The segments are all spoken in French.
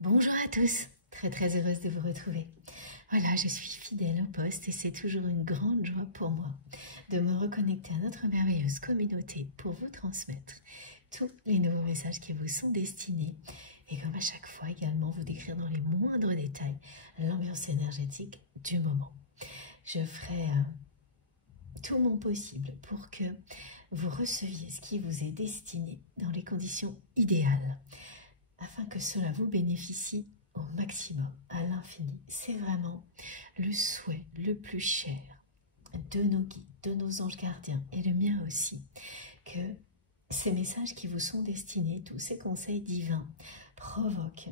Bonjour à tous, très heureuse de vous retrouver. Voilà, je suis fidèle au poste et c'est toujours une grande joie pour moi de me reconnecter à notre merveilleuse communauté pour vous transmettre tous les nouveaux messages qui vous sont destinés et comme à chaque fois également vous décrire dans les moindres détails l'ambiance énergétique du moment. Je ferai tout mon possible pour que vous receviez ce qui vous est destiné dans les conditions idéales, afin que cela vous bénéficie au maximum, à l'infini. C'est vraiment le souhait le plus cher de nos guides, de nos anges gardiens et le mien aussi, que ces messages qui vous sont destinés, tous ces conseils divins, provoquent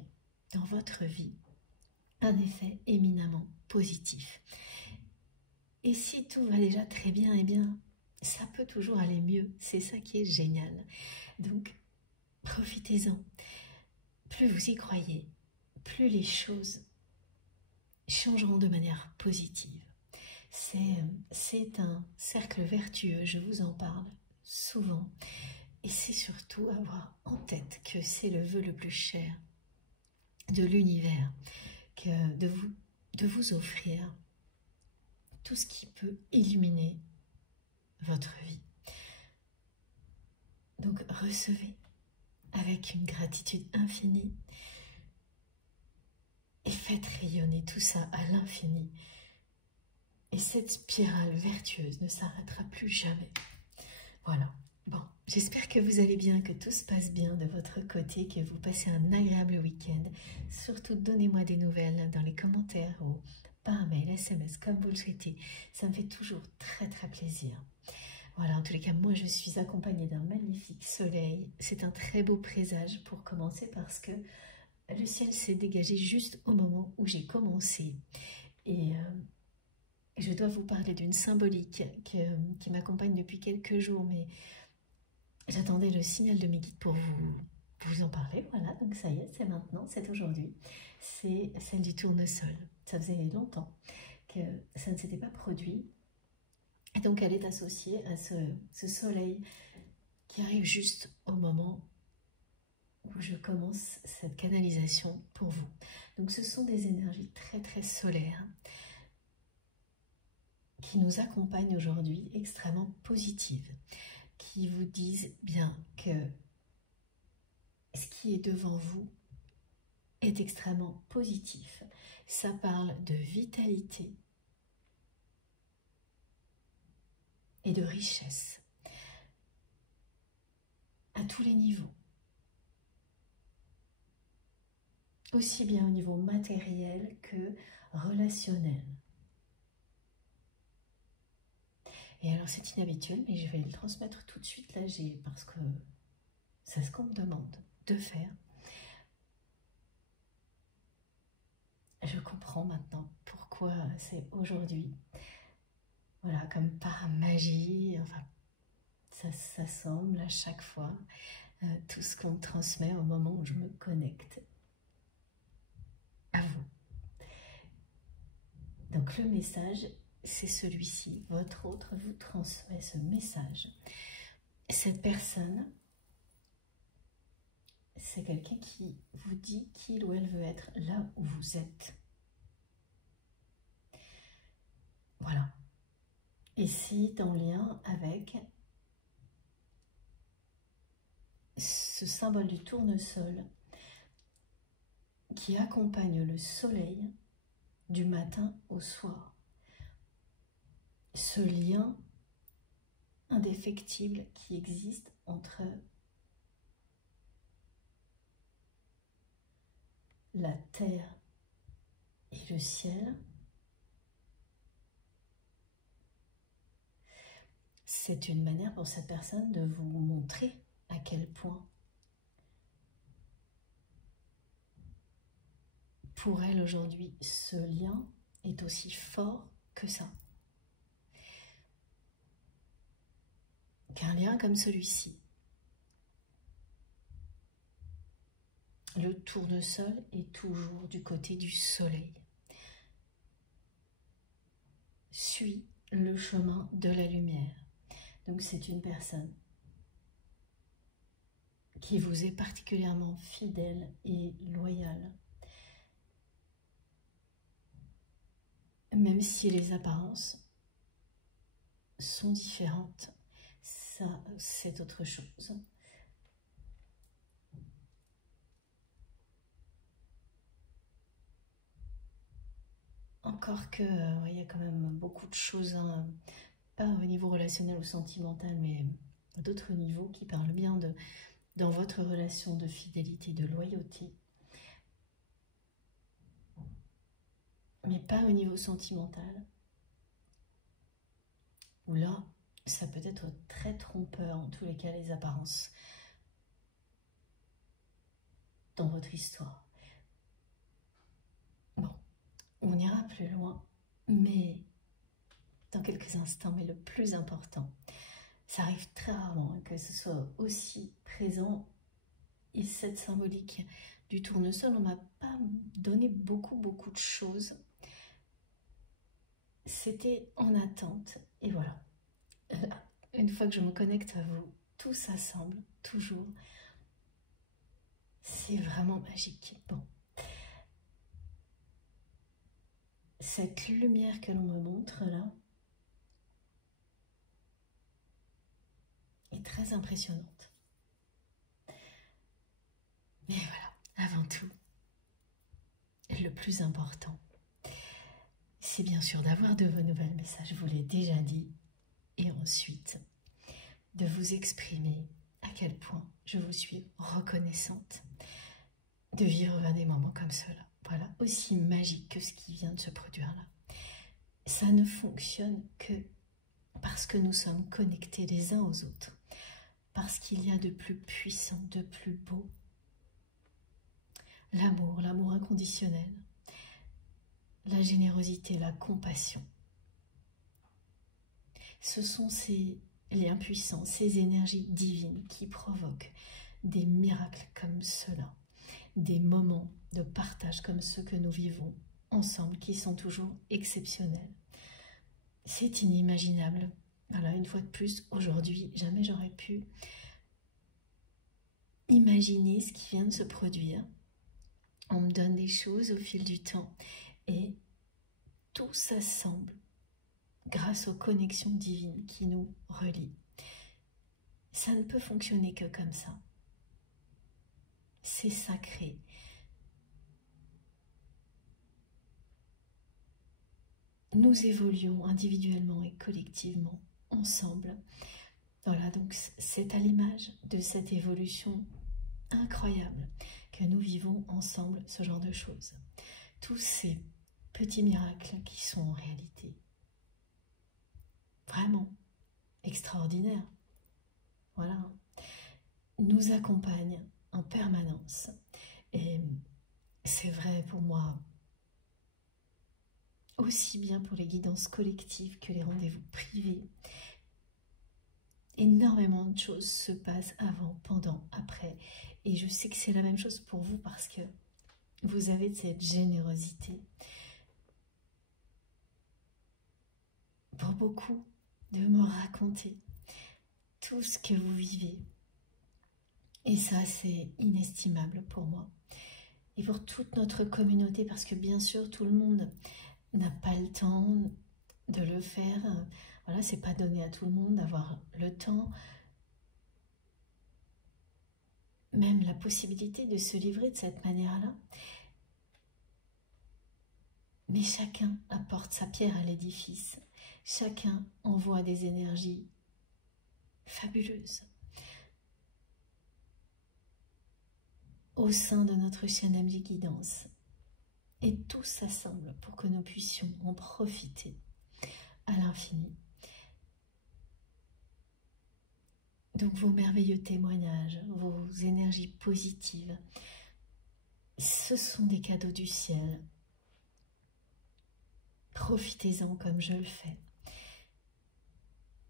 dans votre vie un effet éminemment positif. Et si tout va déjà très bien, eh bien, ça peut toujours aller mieux. C'est ça qui est génial. Donc, profitez-en. Plus vous y croyez, plus les choses changeront de manière positive. C'est un cercle vertueux, je vous en parle souvent. Et c'est surtout avoir en tête que c'est le vœu le plus cher de l'univers, que de vous offrir tout ce qui peut illuminer votre vie. Donc recevez avec une gratitude infinie et faites rayonner tout ça à l'infini. Et cette spirale vertueuse ne s'arrêtera plus jamais. Voilà. Bon, j'espère que vous allez bien, que tout se passe bien de votre côté, que vous passez un agréable week-end. Surtout, donnez-moi des nouvelles dans les commentaires ou par mail, SMS, comme vous le souhaitez. Ça me fait toujours très plaisir. Voilà, en tous les cas, moi je suis accompagnée d'un magnifique soleil. C'est un très beau présage pour commencer parce que le ciel s'est dégagé juste au moment où j'ai commencé. Et je dois vous parler d'une symbolique qui m'accompagne depuis quelques jours, mais j'attendais le signal de mes guides pour vous en parler. Voilà, donc ça y est, c'est maintenant, c'est aujourd'hui. C'est celle du tournesol. Ça faisait longtemps que ça ne s'était pas produit. Et donc elle est associée à ce soleil qui arrive juste au moment où je commence cette canalisation pour vous. Donc ce sont des énergies très solaires qui nous accompagnent aujourd'hui, extrêmement positives, qui vous disent bien que ce qui est devant vous est extrêmement positif. Ça parle de vitalité et de richesse à tous les niveaux. Aussi bien au niveau matériel que relationnel. Et alors c'est inhabituel, mais je vais le transmettre tout de suite là, parce que c'est ce qu'on me demande de faire. Je comprends maintenant pourquoi c'est aujourd'hui. Voilà, comme par magie, enfin, ça semble à chaque fois tout ce qu'on me transmet au moment où je me connecte à vous. Donc le message, c'est celui-ci. Votre autre vous transmet ce message. Cette personne, c'est quelqu'un qui vous dit qu'il ou elle veut être là où vous êtes. Voilà. Et c'est en lien avec ce symbole du tournesol qui accompagne le soleil du matin au soir. Ce lien indéfectible qui existe entre la terre et le ciel. C'est une manière pour cette personne de vous montrer à quel point pour elle aujourd'hui ce lien est aussi fort que ça. Qu'un lien comme celui-ci, le tournesol est toujours du côté du soleil. Suit le chemin de la lumière. Donc c'est une personne qui vous est particulièrement fidèle et loyale, même si les apparences sont différentes, ça c'est autre chose. Encore que, il y a quand même beaucoup de choses, hein, pas au niveau relationnel ou sentimental, mais d'autres niveaux qui parlent bien dans votre relation de fidélité, de loyauté. Mais pas au niveau sentimental, où là, ça peut être très trompeur, en tous les cas, les apparences dans votre histoire. Bon, on ira plus loin, mais dans quelques instants, mais le plus important, ça arrive très rarement hein, que ce soit aussi présent, et cette symbolique du tournesol, on m'a pas donné beaucoup de choses. C'était en attente, et voilà. Une fois que je me connecte à vous, tout s'assemble, toujours. C'est vraiment magique. Bon. Cette lumière que l'on me montre là est très impressionnante. Mais voilà, avant tout, le plus important, c'est bien sûr d'avoir de vos nouvelles, mais ça je vous l'ai déjà dit. Et ensuite, de vous exprimer à quel point je vous suis reconnaissante de vivre des moments comme cela. Voilà, aussi magique que ce qui vient de se produire là. Ça ne fonctionne que parce que nous sommes connectés les uns aux autres, parce qu'il y a de plus puissant, de plus beau. L'amour, l'amour inconditionnel, la générosité, la compassion. Ce sont ces liens puissants, ces énergies divines qui provoquent des miracles comme cela, des moments de partage comme ceux que nous vivons ensemble, qui sont toujours exceptionnels. C'est inimaginable. Voilà, une fois de plus, aujourd'hui, jamais j'aurais pu imaginer ce qui vient de se produire. On me donne des choses au fil du temps et tout s'assemble grâce aux connexions divines qui nous relient. Ça ne peut fonctionner que comme ça. C'est sacré. Nous évoluons individuellement et collectivement, ensemble. Voilà, donc c'est à l'image de cette évolution incroyable que nous vivons ensemble, ce genre de choses. Tous ces petits miracles qui sont en réalité vraiment extraordinaires, voilà, nous accompagnent en permanence. Et c'est vrai pour moi, aussi bien pour les guidances collectives que les rendez-vous privés. Énormément de choses se passent avant, pendant, après. Et je sais que c'est la même chose pour vous parce que vous avez cette générosité. Pour beaucoup, de me raconter tout ce que vous vivez. Et ça, c'est inestimable pour moi. Et pour toute notre communauté, parce que bien sûr, tout le monde n'a pas le temps de le faire. Voilà, c'est pas donné à tout le monde d'avoir le temps, même la possibilité de se livrer de cette manière-là. Mais chacun apporte sa pierre à l'édifice. Chacun envoie des énergies fabuleuses au sein de notre chaîne MJ Guidance. Et tout s'assemble pour que nous puissions en profiter à l'infini. Donc vos merveilleux témoignages, vos énergies positives, ce sont des cadeaux du ciel. Profitez-en comme je le fais.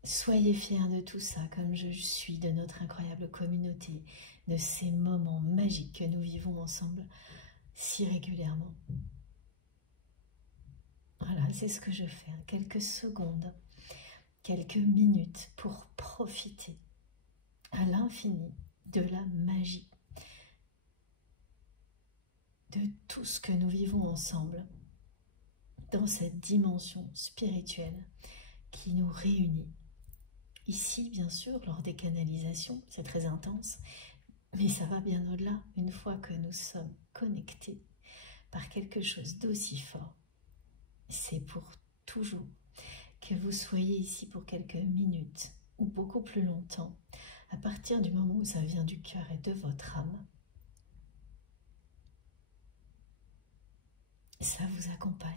Soyez fiers de tout ça, comme je suis de notre incroyable communauté, de ces moments magiques que nous vivons ensemble si régulièrement. Voilà, c'est ce que je fais. Quelques secondes, quelques minutes pour profiter à l'infini de la magie, de tout ce que nous vivons ensemble dans cette dimension spirituelle qui nous réunit. Ici, bien sûr, lors des canalisations, c'est très intense, mais ça va bien au-delà. Une fois que nous sommes connectés par quelque chose d'aussi fort, c'est pour toujours. Que vous soyez ici pour quelques minutes ou beaucoup plus longtemps, à partir du moment où ça vient du cœur et de votre âme, ça vous accompagne.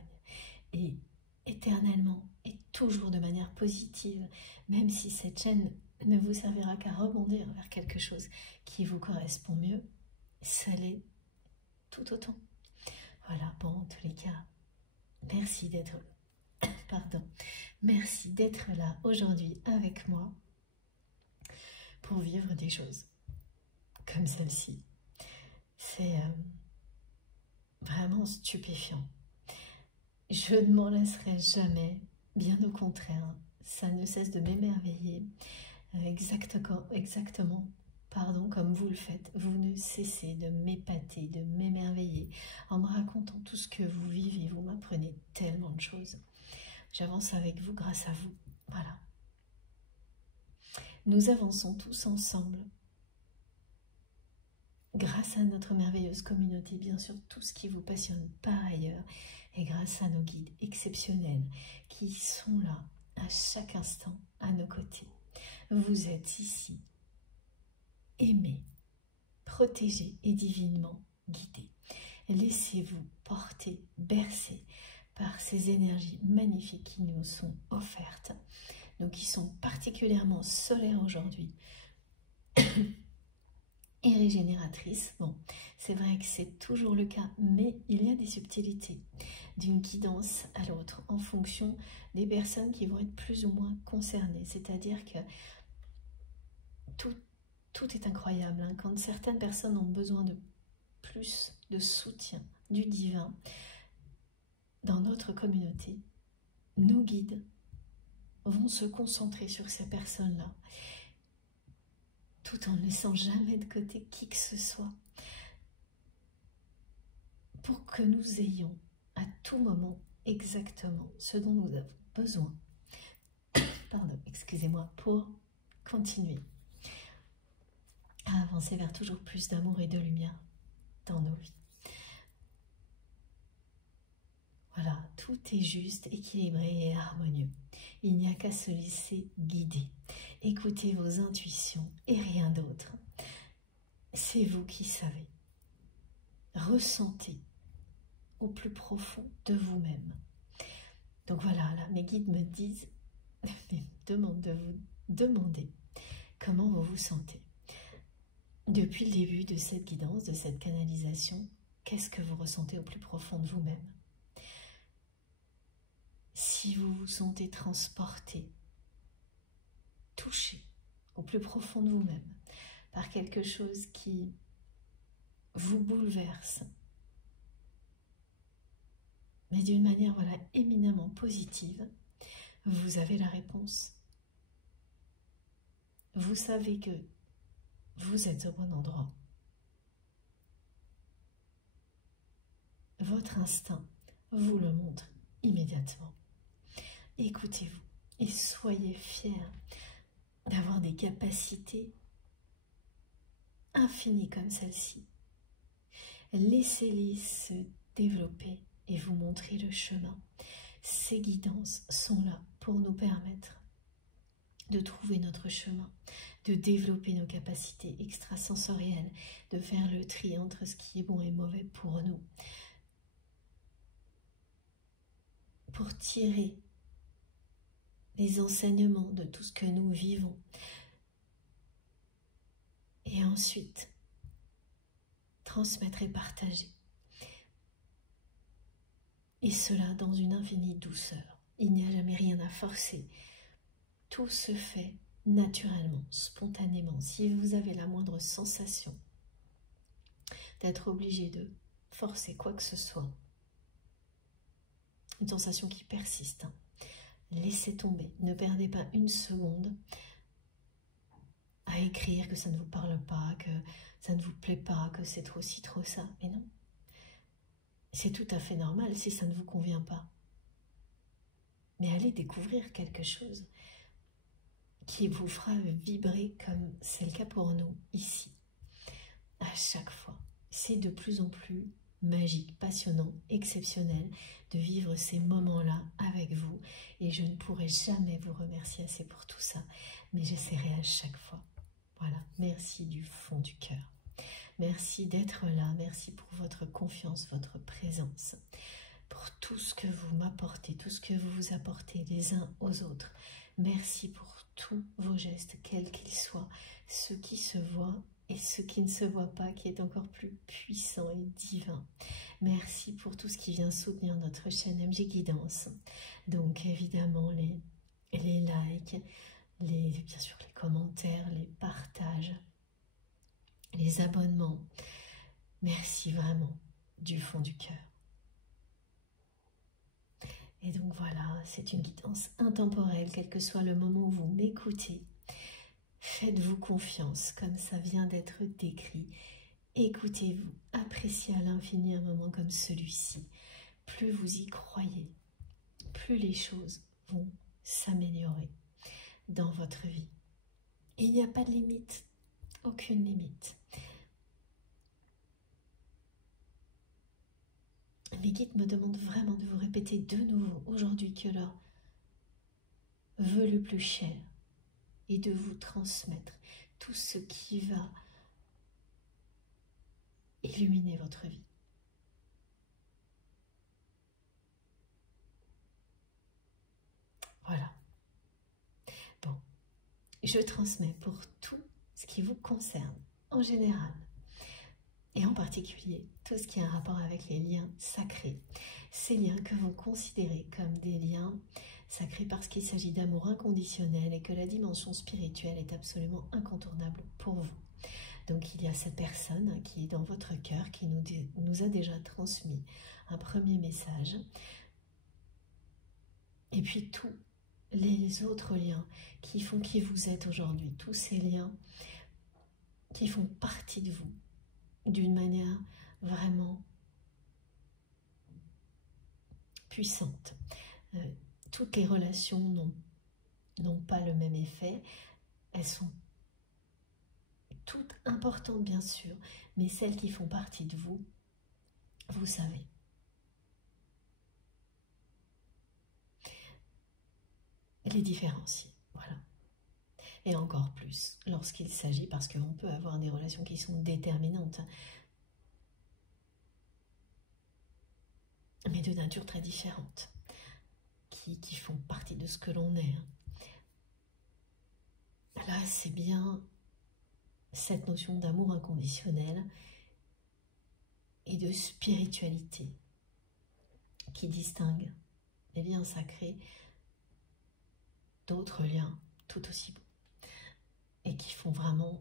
Et éternellement et toujours de manière positive, même si cette chaîne ne vous servira qu'à rebondir vers quelque chose qui vous correspond mieux, ça l'est tout autant. Voilà, bon, en tous les cas, merci d'être là. Pardon, merci d'être là aujourd'hui avec moi pour vivre des choses comme celle-ci. C'est vraiment stupéfiant. Je ne m'en lasserai jamais, bien au contraire, ça ne cesse de m'émerveiller, exactement, comme vous le faites. Vous ne cessez de m'épater, de m'émerveiller, en me racontant tout ce que vous vivez, vous m'apprenez tellement de choses. J'avance avec vous grâce à vous, voilà. Nous avançons tous ensemble, grâce à notre merveilleuse communauté, bien sûr, tout ce qui vous passionne par ailleurs, et grâce à nos guides exceptionnels qui sont là à chaque instant à nos côtés. Vous êtes ici, aimés, protégés et divinement guidés. Laissez-vous porter, bercer par ces énergies magnifiques qui nous sont offertes, donc qui sont particulièrement solaires aujourd'hui et régénératrice. Bon, c'est vrai que c'est toujours le cas, mais il y a des subtilités d'une guidance à l'autre en fonction des personnes qui vont être plus ou moins concernées. C'est-à-dire que tout est incroyable, hein. Quand certaines personnes ont besoin de plus de soutien du divin dans notre communauté, nos guides vont se concentrer sur ces personnes-là, tout en ne laissant jamais de côté qui que ce soit, pour que nous ayons à tout moment exactement ce dont nous avons besoin. Pardon, excusez-moi, pour continuer à avancer vers toujours plus d'amour et de lumière dans nos vies. Voilà, tout est juste, équilibré et harmonieux. Il n'y a qu'à se laisser guider. Écoutez vos intuitions et rien d'autre. C'est vous qui savez. Ressentez au plus profond de vous-même. Donc voilà, là, mes guides me disent, me demandent de vous demander comment vous vous sentez. Depuis le début de cette guidance, de cette canalisation, qu'est-ce que vous ressentez au plus profond de vous-même? Si vous vous sentez transporté, touché au plus profond de vous-même par quelque chose qui vous bouleverse, mais d'une manière éminemment positive, vous avez la réponse. Vous savez que vous êtes au bon endroit. Votre instinct vous le montre immédiatement. Écoutez-vous et soyez fiers d'avoir des capacités infinies comme celle-ci. Laissez-les se développer et vous montrer le chemin. Ces guidances sont là pour nous permettre de trouver notre chemin, de développer nos capacités extrasensorielles, de faire le tri entre ce qui est bon et mauvais pour nous, pour tirer les enseignements de tout ce que nous vivons. Et ensuite, transmettre et partager. Et cela dans une infinie douceur. Il n'y a jamais rien à forcer. Tout se fait naturellement, spontanément. Si vous avez la moindre sensation d'être obligé de forcer quoi que ce soit, une sensation qui persiste, hein, laissez tomber. Ne perdez pas une seconde à écrire que ça ne vous parle pas, que ça ne vous plaît pas, que c'est trop ci, trop ça. Mais non. C'est tout à fait normal si ça ne vous convient pas. mais allez découvrir quelque chose qui vous fera vibrer comme c'est le cas pour nous ici. À chaque fois, c'est de plus en plus magique, passionnant, exceptionnel de vivre ces moments-là avec vous, et je ne pourrai jamais vous remercier assez pour tout ça, mais j'essaierai à chaque fois. Voilà, merci du fond du cœur. Merci d'être là, merci pour votre confiance, votre présence, pour tout ce que vous m'apportez, tout ce que vous vous apportez les uns aux autres. Merci pour tous vos gestes, quels qu'ils soient, ceux qui se voient et ceux qui ne se voient pas, qui est encore plus puissant et divin. Merci pour tout ce qui vient soutenir notre chaîne MG Guidance. Donc évidemment les likes, bien sûr les commentaires, les partages, les abonnements. Merci vraiment du fond du cœur. Et donc voilà, c'est une guidance intemporelle, quel que soit le moment où vous m'écoutez. Faites-vous confiance, comme ça vient d'être décrit. Écoutez-vous, appréciez à l'infini un moment comme celui-ci. Plus vous y croyez, plus les choses vont s'améliorer dans votre vie. Et il n'y a pas de limite, aucune limite. Mes guides me demandent vraiment de vous répéter de nouveau aujourd'hui que leur vœu le plus cher est de vous transmettre tout ce qui va illuminer votre vie. Voilà. Bon, je transmets pour tout ce qui vous concerne en général. Et en particulier, tout ce qui a un rapport avec les liens sacrés. Ces liens que vous considérez comme des liens sacrés parce qu'il s'agit d'amour inconditionnel et que la dimension spirituelle est absolument incontournable pour vous. Donc il y a cette personne qui est dans votre cœur, qui nous a déjà transmis un premier message. Et puis tous les autres liens qui font qui vous êtes aujourd'hui, tous ces liens qui font partie de vous, d'une manière vraiment puissante. Toutes les relations n'ont pas le même effet. Elles sont toutes importantes bien sûr, mais celles qui font partie de vous, vous savez. Les différencier, voilà. Et encore plus lorsqu'il s'agit, parce qu'on peut avoir des relations qui sont déterminantes, mais de nature très différente, qui font partie de ce que l'on est. Là, c'est bien cette notion d'amour inconditionnel et de spiritualité qui distingue les liens sacrés d'autres liens tout aussi beaux et qui font vraiment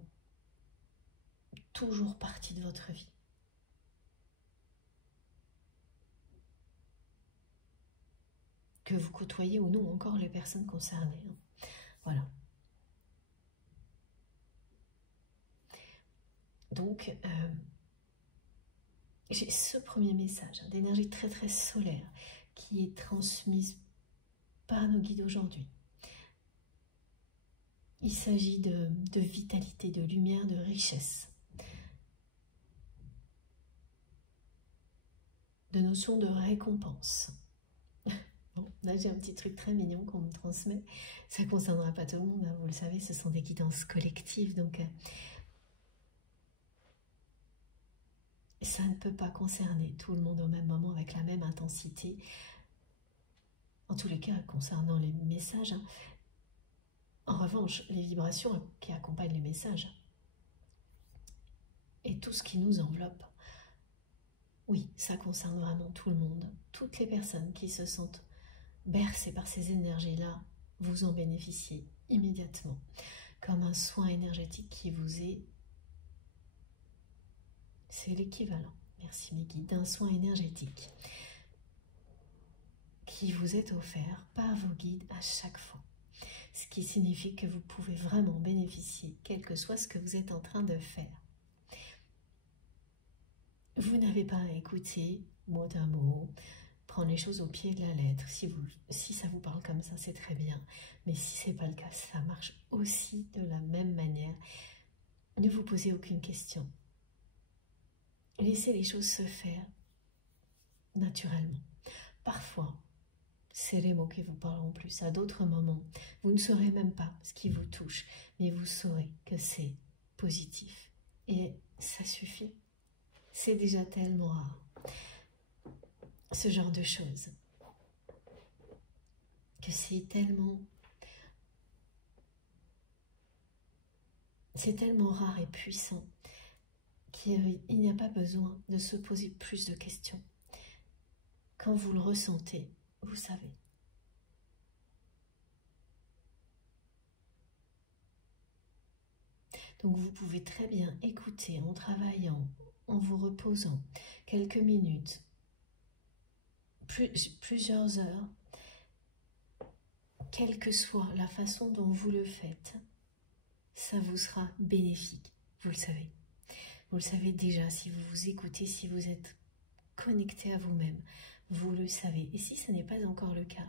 toujours partie de votre vie. Que vous côtoyez ou non encore les personnes concernées. Voilà. Donc, j'ai ce premier message d'énergie très très solaire qui est transmise par nos guides aujourd'hui. Il s'agit de vitalité, de lumière, de richesse, de notion de récompense. Bon, là j'ai un petit truc très mignon qu'on me transmet. Ça ne concernera pas tout le monde, hein, vous le savez, ce sont des guidances collectives, donc ça ne peut pas concerner tout le monde au même moment avec la même intensité. En tous les cas, concernant les messages, hein. En revanche, les vibrations qui accompagnent les messages et tout ce qui nous enveloppe, oui, ça concerne vraiment tout le monde. Toutes les personnes qui se sentent bercées par ces énergies-là, vous en bénéficiez immédiatement, comme un soin énergétique qui vous est... C'est l'équivalent, merci mes guides, d'un soin énergétique qui vous est offert par vos guides à chaque fois. Ce qui signifie que vous pouvez vraiment bénéficier, quel que soit ce que vous êtes en train de faire. Vous n'avez pas à écouter mot à mot prendre les choses au pied de la lettre. Si ça vous parle comme ça, c'est très bien. Mais si ce n'est pas le cas, ça marche aussi de la même manière. Ne vous posez aucune question. Laissez les choses se faire naturellement. Parfois, c'est les mots qui vous parleront plus. À d'autres moments, vous ne saurez même pas ce qui vous touche, mais vous saurez que c'est positif. Et ça suffit. C'est déjà tellement rare. Ce genre de choses. Que c'est tellement rare et puissant qu'il n'y a pas besoin de se poser plus de questions. Quand vous le ressentez, vous savez. Donc vous pouvez très bien écouter en travaillant, en vous reposant quelques minutes, plusieurs heures, quelle que soit la façon dont vous le faites, ça vous sera bénéfique, vous le savez. Vous le savez déjà, si vous vous écoutez, si vous êtes connecté à vous-même, vous le savez. Et si ce n'est pas encore le cas,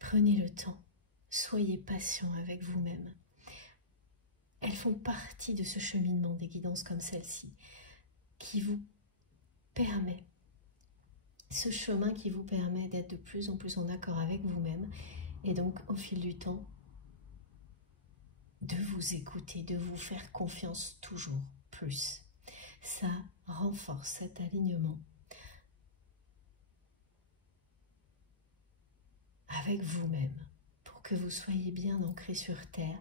prenez le temps, soyez patient avec vous-même. Elles font partie de ce cheminement des guidances comme celle-ci, qui vous permet, ce chemin qui vous permet d'être de plus en plus en accord avec vous-même, et donc au fil du temps, de vous écouter, de vous faire confiance toujours plus. Ça renforce cet alignement avec vous-même pour que vous soyez bien ancré sur terre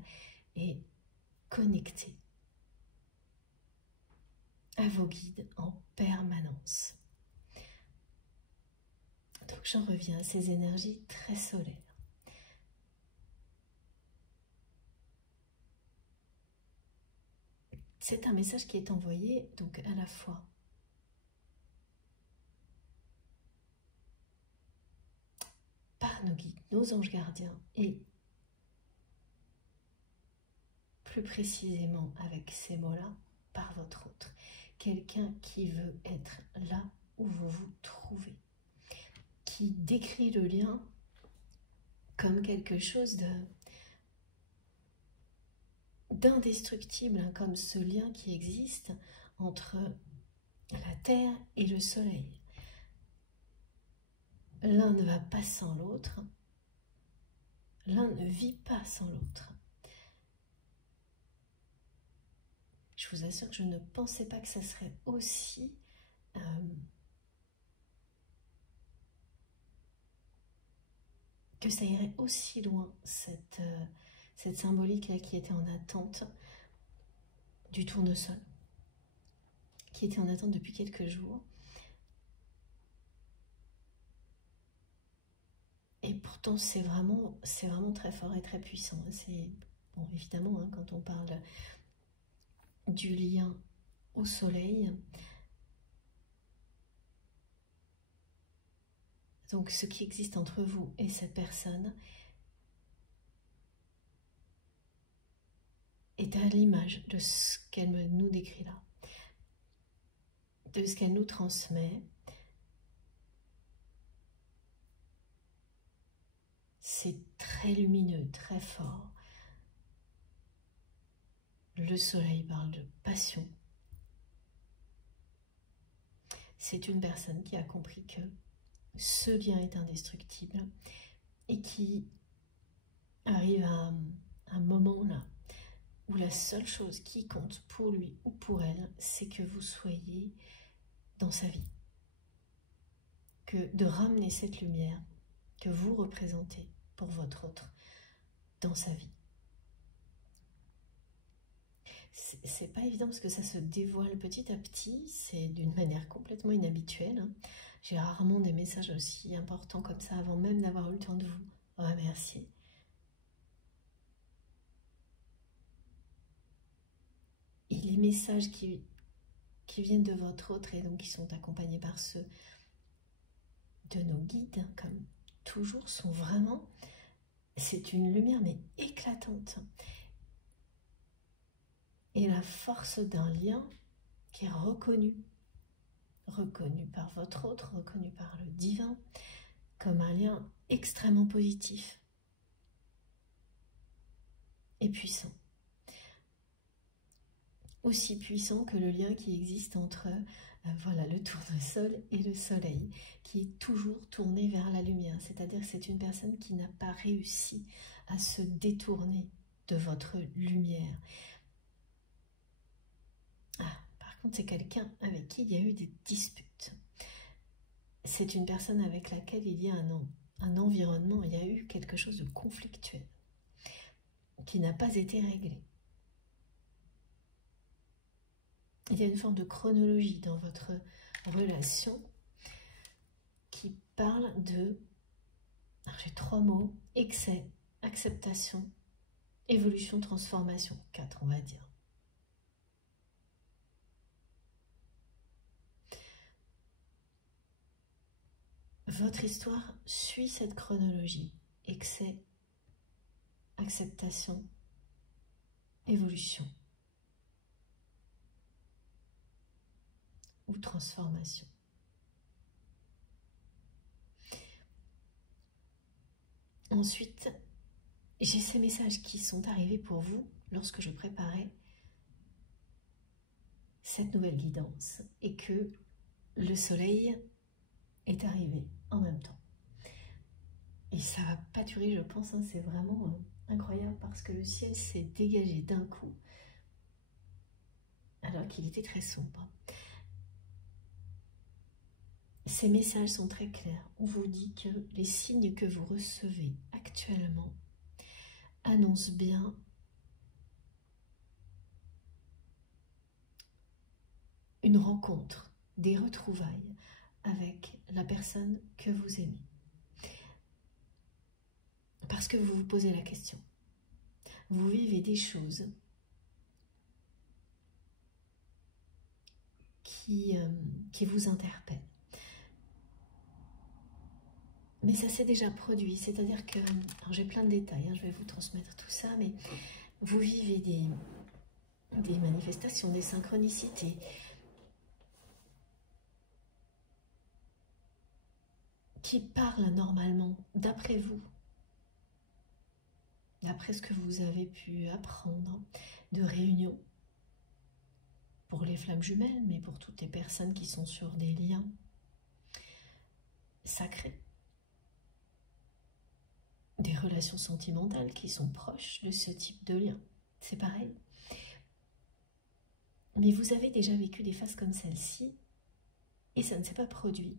et connecté à vos guides en permanence. Donc j'en reviens à ces énergies très solaires. C'est un message qui est envoyé donc à la fois par nos guides, nos anges gardiens et plus précisément avec ces mots-là, par votre autre. Quelqu'un qui veut être là où vous vous trouvez, qui décrit le lien comme quelque chose d'indestructible, hein, comme ce lien qui existe entre la Terre et le Soleil. L'un ne va pas sans l'autre, l'un ne vit pas sans l'autre. Je vous assure que je ne pensais pas que ça serait aussi que ça irait aussi loin, cette symbolique-là qui était en attente du tournesol, qui était en attente depuis quelques jours. Et pourtant, c'est vraiment très fort et très puissant. C'est bon, évidemment, hein, quand on parle du lien au soleil, donc ce qui existe entre vous et cette personne est à l'image de ce qu'elle nous décrit là, de ce qu'elle nous transmet. C'est très lumineux, très fort. Le soleil parle de passion. C'est une personne qui a compris que ce lien est indestructible et qui arrive à un moment là où la seule chose qui compte pour lui ou pour elle, c'est que vous soyez dans sa vie. Que de ramener cette lumière que vous représentez pour votre autre dans sa vie. C'est pas évident parce que ça se dévoile petit à petit, c'est d'une manière complètement inhabituelle. Hein. J'ai rarement des messages aussi importants comme ça avant même d'avoir eu le temps de vous remercier. Et les messages qui viennent de votre autre et donc qui sont accompagnés par ceux de nos guides, comme toujours, sont vraiment, c'est une lumière mais éclatante. Et la force d'un lien qui est reconnu par votre autre, reconnu par le divin, comme un lien extrêmement positif et puissant. Aussi puissant que le lien qui existe entre voilà, le tournesol et le soleil, qui est toujours tourné vers la lumière. C'est-à-dire que c'est une personne qui n'a pas réussi à se détourner de votre lumière. Ah, par contre, c'est quelqu'un avec qui il y a eu des disputes. C'est une personne avec laquelle il y a un environnement, il y a eu quelque chose de conflictuel qui n'a pas été réglé. Il y a une forme de chronologie dans votre relation qui parle de, j'ai 3 mots, excès, acceptation, évolution, transformation, 4 on va dire. Votre histoire suit cette chronologie, excès, acceptation, évolution ou transformation. Ensuite, j'ai ces messages qui sont arrivés pour vous lorsque je préparais cette nouvelle guidance et que le soleil est arrivé en même temps. Et ça va pas durer, je pense, hein, c'est vraiment incroyable parce que le ciel s'est dégagé d'un coup alors qu'il était très sombre. Ces messages sont très clairs. On vous dit que les signes que vous recevez actuellement annoncent bien une rencontre, des retrouvailles avec la personne que vous aimez. Parce que vous vous posez la question. Vous vivez des choses qui vous interpellent. Mais ça s'est déjà produit, c'est-à-dire que, j'ai plein de détails, hein, je vais vous transmettre tout ça, mais vous vivez des manifestations, des synchronicités, qui parlent normalement, d'après vous, d'après ce que vous avez pu apprendre, de réunions, pour les flammes jumelles, mais pour toutes les personnes qui sont sur des liens sacrés, des relations sentimentales qui sont proches de ce type de lien. C'est pareil. Mais vous avez déjà vécu des phases comme celle-ci et ça ne s'est pas produit.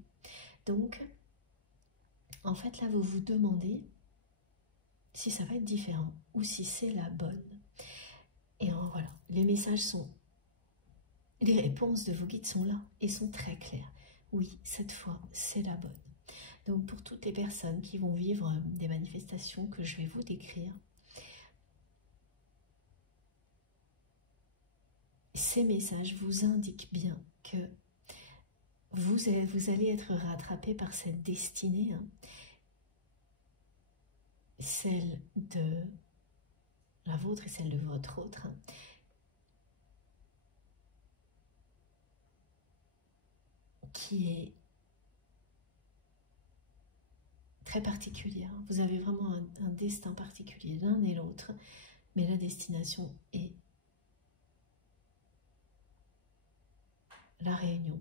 Donc, en fait, là, vous vous demandez si ça va être différent ou si c'est la bonne. Et voilà, les messages sont... Les réponses de vos guides sont là et sont très claires. Oui, cette fois, c'est la bonne. Donc, pour toutes les personnes qui vont vivre des manifestations que je vais vous décrire, ces messages vous indiquent bien que vous allez être rattrapé par cette destinée, hein, celle de la vôtre et celle de votre autre, hein, qui est très particulière. Vous avez vraiment un destin particulier l'un et l'autre, mais la destination est la réunion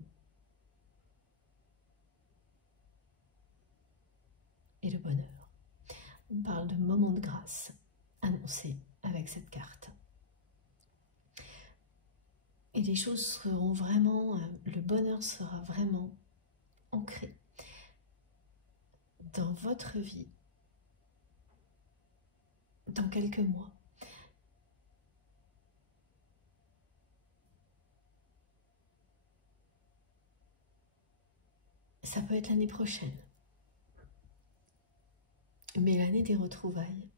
et le bonheur. On parle de moments de grâce annoncés avec cette carte. Et les choses seront vraiment, le bonheur sera vraiment ancré dans votre vie dans quelques mois. Ça peut être l'année prochaine. Mais l'année des retrouvailles,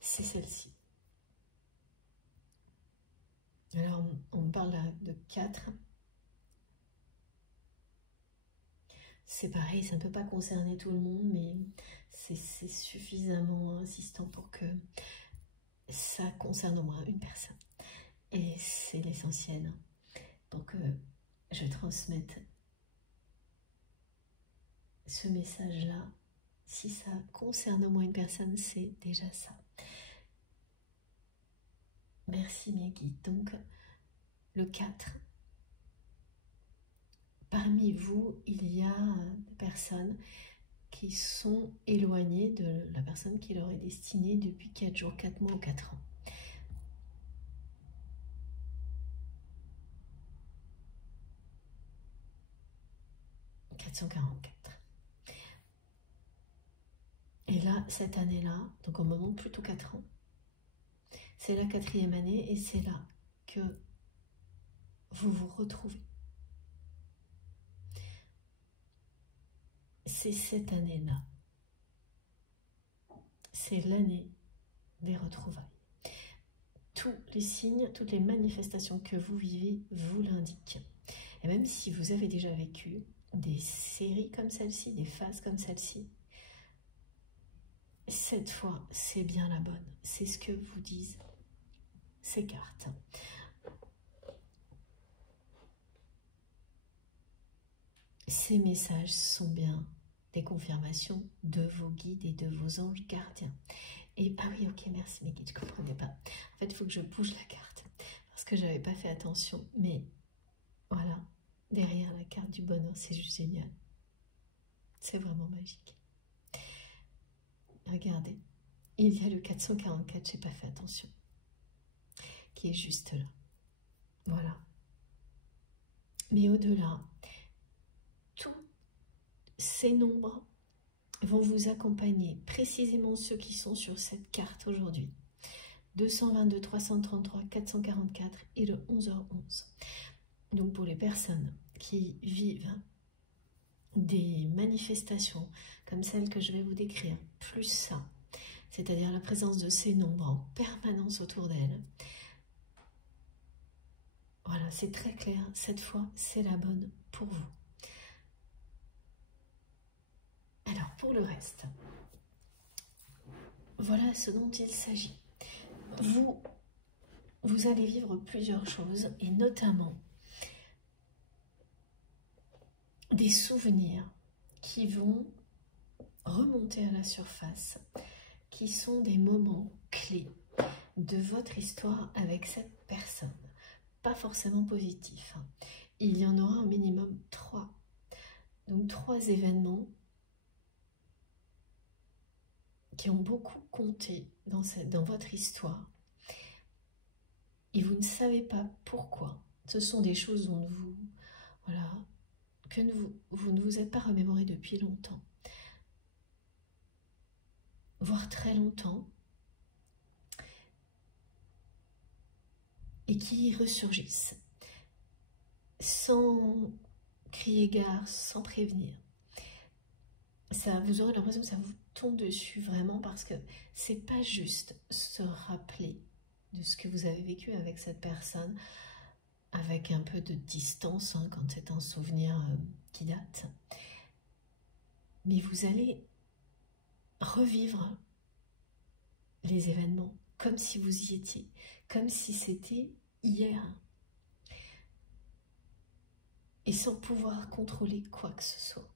c'est celle-ci. Alors, on parle là de 4. C'est pareil, ça ne peut pas concerner tout le monde, mais c'est suffisamment insistant pour que ça concerne au moins une personne. Et c'est l'essentiel pour que je transmette ce message-là. Si ça concerne au moins une personne, c'est déjà ça. Merci mes guides. Donc, le 4. Parmi vous, il y a des personnes qui sont éloignées de la personne qui leur est destinée depuis 4 jours, 4 mois ou 4 ans. « 444. Et là, cette année-là, donc on me montre plutôt 4 ans, c'est la 4e année et c'est là que vous vous retrouvez. C'est cette année-là. C'est l'année des retrouvailles. Tous les signes, toutes les manifestations que vous vivez vous l'indiquent. Et même si vous avez déjà vécu des séries comme celle-ci, des phases comme celle-ci, cette fois, c'est bien la bonne. C'est ce que vous disent ces cartes. Ces messages sont bien des confirmations de vos guides et de vos anges gardiens. Et ah oui, ok, merci mes guides, je ne comprenais pas. En fait, il faut que je bouge la carte parce que je n'avais pas fait attention. Mais voilà, derrière la carte du bonheur, c'est juste génial. C'est vraiment magique. Regardez, il y a le 444, je n'ai pas fait attention, qui est juste là. Voilà. Mais au-delà, tous ces nombres vont vous accompagner, précisément ceux qui sont sur cette carte aujourd'hui. 222, 333, 444 et le 11h11. Donc pour les personnes qui vivent des manifestations comme celles que je vais vous décrire, plus ça, c'est-à-dire la présence de ces nombres en permanence autour d'elles, voilà, c'est très clair, cette fois, c'est la bonne pour vous. Alors, pour le reste, voilà ce dont il s'agit. Vous allez vivre plusieurs choses, et notamment des souvenirs qui vont remonter à la surface, qui sont des moments clés de votre histoire avec cette personne. Pas forcément positifs. Il y en aura un minimum 3. Donc 3 événements qui ont beaucoup compté dans votre histoire. Et vous ne savez pas pourquoi. Ce sont des choses dont vous ne vous êtes pas remémoré depuis longtemps. Voire très longtemps. Et qui ressurgissent. Sans crier gare, sans prévenir. Vous aurez l'impression que ça vous tombe dessus vraiment parce que c'est pas juste se rappeler de ce que vous avez vécu avec cette personne avec un peu de distance quand c'est un souvenir qui date. Mais vous allez revivre les événements comme si vous y étiez, comme si c'était hier. Et sans pouvoir contrôler quoi que ce soit.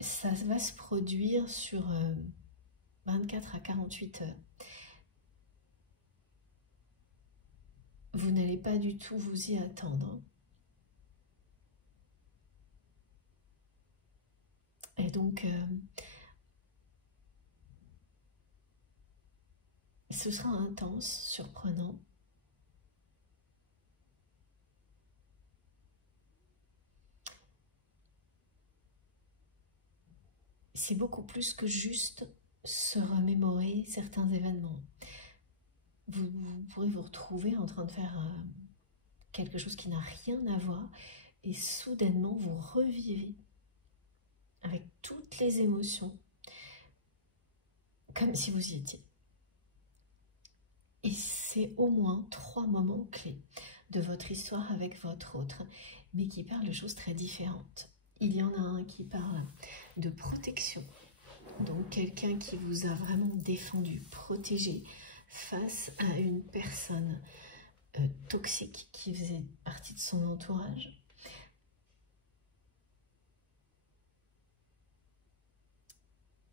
Ça va se produire sur 24 à 48 heures. Vous n'allez pas du tout vous y attendre. Et donc, ce sera intense, surprenant. C'est beaucoup plus que juste se remémorer certains événements. Vous pourrez vous retrouver en train de faire quelque chose qui n'a rien à voir et soudainement vous revivez avec toutes les émotions comme si vous y étiez. Et c'est au moins 3 moments clés de votre histoire avec votre autre, mais qui parlent de choses très différentes. Il y en a un qui parle de protection, donc quelqu'un qui vous a vraiment défendu, protégé face à une personne toxique qui faisait partie de son entourage.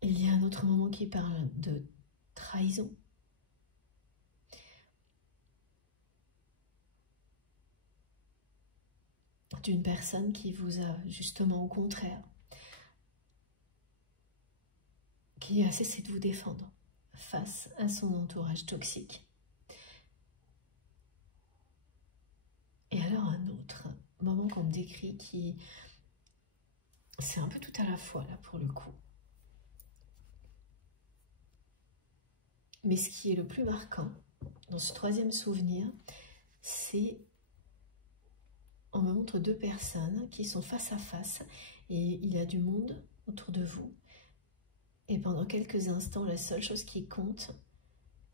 Il y a un autre moment qui parle de trahison. D'une personne qui vous a justement au contraire, qui a cessé de vous défendre face à son entourage toxique. Et alors un autre moment qu'on me décrit qui, c'est un peu tout à la fois là pour le coup. Mais ce qui est le plus marquant dans ce troisième souvenir, c'est on me montre deux personnes qui sont face à face et il y a du monde autour de vous. Et pendant quelques instants, la seule chose qui compte,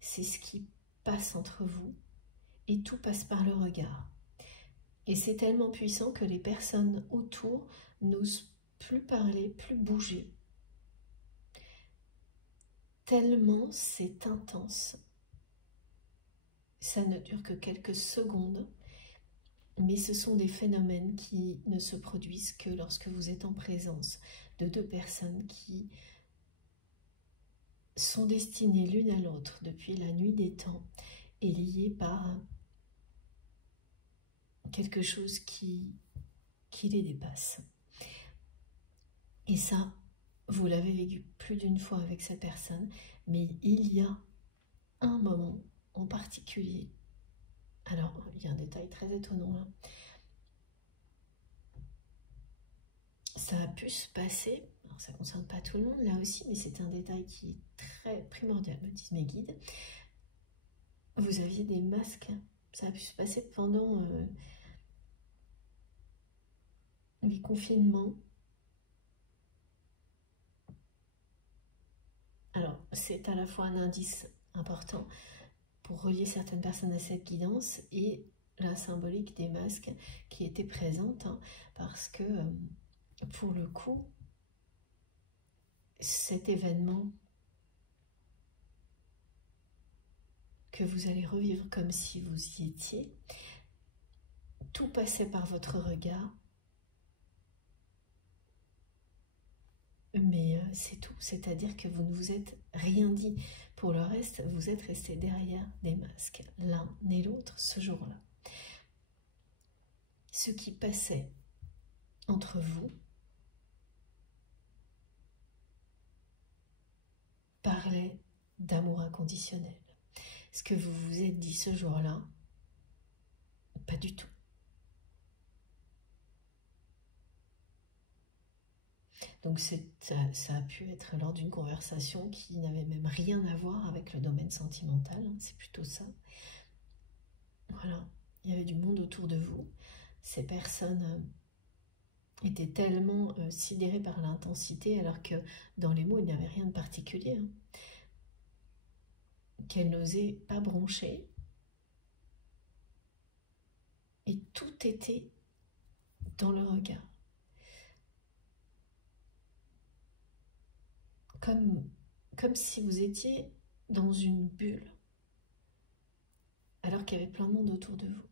c'est ce qui passe entre vous et tout passe par le regard. Et c'est tellement puissant que les personnes autour n'osent plus parler, plus bouger. Tellement c'est intense. Ça ne dure que quelques secondes, mais ce sont des phénomènes qui ne se produisent que lorsque vous êtes en présence de deux personnes qui sont destinées l'une à l'autre depuis la nuit des temps et liées par quelque chose qui les dépasse. Et ça, vous l'avez vécu plus d'une fois avec cette personne, mais il y a un moment en particulier. Alors, il y a un détail très étonnant là. Ça a pu se passer, alors ça ne concerne pas tout le monde là aussi, mais c'est un détail qui est très primordial, me disent mes guides. Vous aviez des masques, ça a pu se passer pendant les confinements. Alors, c'est à la fois un indice important pour relier certaines personnes à cette guidance et la symbolique des masques qui était présente, hein, parce que pour le coup, cet événement que vous allez revivre comme si vous y étiez, tout passait par votre regard, mais c'est tout, c'est-à-dire que vous ne vous êtes rien dit. Pour le reste, vous êtes restés derrière des masques, l'un et l'autre ce jour-là. Ce qui passait entre vous parlait d'amour inconditionnel. Ce que vous vous êtes dit ce jour-là, pas du tout. Donc ça a pu être lors d'une conversation qui n'avait même rien à voir avec le domaine sentimental, hein, c'est plutôt ça. Voilà, il y avait du monde autour de vous. Ces personnes étaient tellement sidérées par l'intensité, alors que dans les mots, il n'y avait rien de particulier, hein, qu'elles n'osaient pas broncher. Et tout était dans le regard. Comme si vous étiez dans une bulle, alors qu'il y avait plein de monde autour de vous.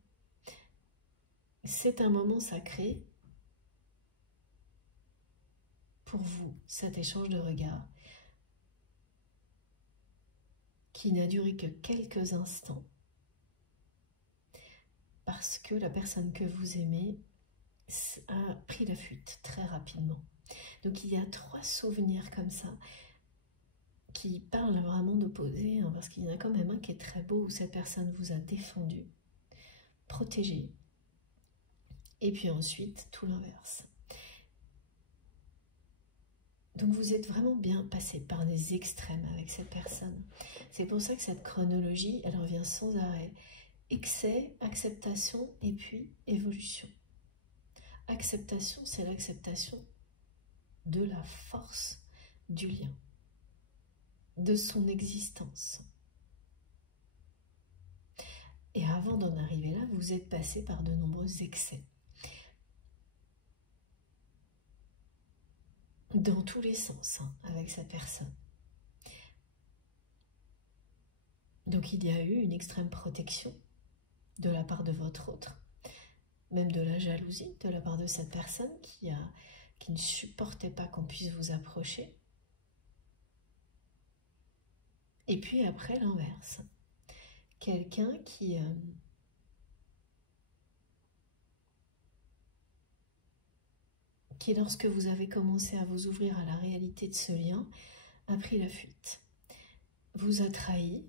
C'est un moment sacré pour vous, cet échange de regards, qui n'a duré que quelques instants, parce que la personne que vous aimez a pris la fuite très rapidement. Donc il y a 3 souvenirs comme ça, qui parlent vraiment d'opposés, hein, parce qu'il y en a quand même un qui est très beau, où cette personne vous a défendu, protégé, et puis ensuite tout l'inverse. Donc vous êtes vraiment bien passé par des extrêmes avec cette personne. C'est pour ça que cette chronologie, elle revient sans arrêt. Excès, acceptation et puis évolution. Acceptation, c'est l'acceptation de la force du lien, de son existence. Et avant d'en arriver là, vous êtes passé par de nombreux excès. Dans tous les sens, hein, avec cette personne. Donc il y a eu une extrême protection de la part de votre autre, même de la jalousie de la part de cette personne qui ne supportait pas qu'on puisse vous approcher. Et puis après, l'inverse. Quelqu'un qui lorsque vous avez commencé à vous ouvrir à la réalité de ce lien, a pris la fuite, vous a trahi,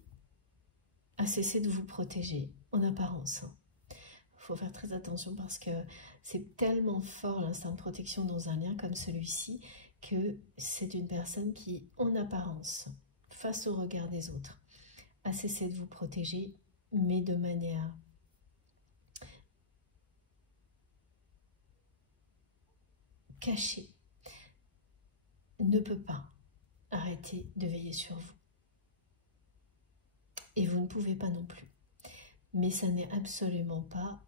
a cessé de vous protéger, en apparence. Il faut faire très attention parce que c'est tellement fort l'instinct de protection dans un lien comme celui-ci que c'est une personne qui, en apparence, face au regard des autres, a cessé de vous protéger, mais de manière cachée, ne peut pas arrêter de veiller sur vous. Et vous ne pouvez pas non plus. Mais ça n'est absolument pas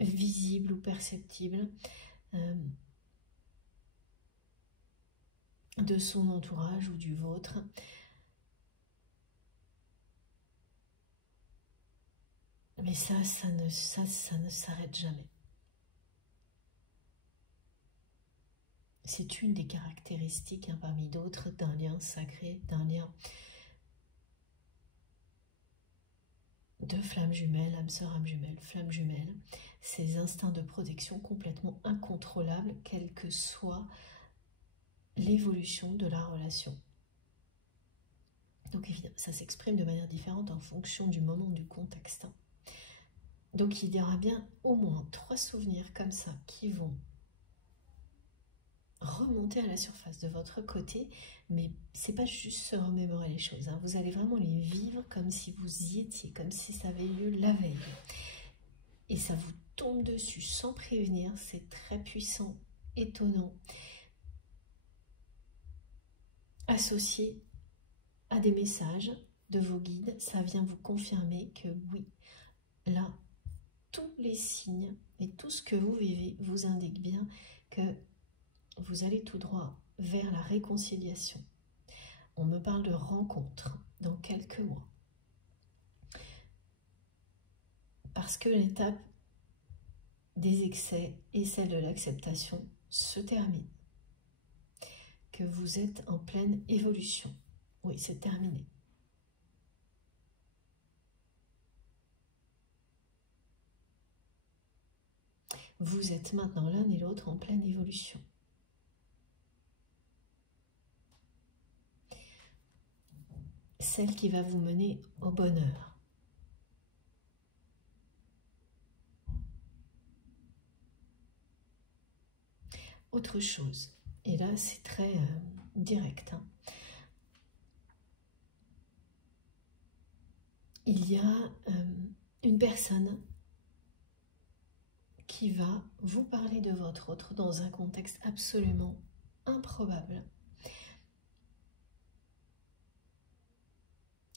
visible ou perceptible de son entourage ou du vôtre. Mais ça ne s'arrête jamais. C'est une des caractéristiques parmi d'autres d'un lien sacré, d'un lien de flamme jumelle, âme sœur, âme jumelle, flamme jumelle. Ces instincts de protection complètement incontrôlables, quelle que soit l'évolution de la relation. Donc évidemment, ça s'exprime de manière différente en fonction du moment, du contexte. Donc il y aura bien au moins 3 souvenirs comme ça qui vont remonter à la surface de votre côté, mais c'est pas juste se remémorer les choses, hein. Vous allez vraiment les vivre comme si vous y étiez, comme si ça avait lieu la veille. Et ça vous tombe dessus sans prévenir, c'est très puissant, étonnant. Associé à des messages de vos guides, ça vient vous confirmer que oui, là, tous les signes et tout ce que vous vivez vous indique bien que vous allez tout droit vers la réconciliation. On me parle de rencontre dans quelques mois. Parce que l'étape des excès et celle de l'acceptation se termine. Que vous êtes en pleine évolution. Oui, c'est terminé. Vous êtes maintenant l'un et l'autre en pleine évolution. Celle qui va vous mener au bonheur. Autre chose, et là c'est très direct, hein. Il y a une personne qui va vous parler de votre autre dans un contexte absolument improbable.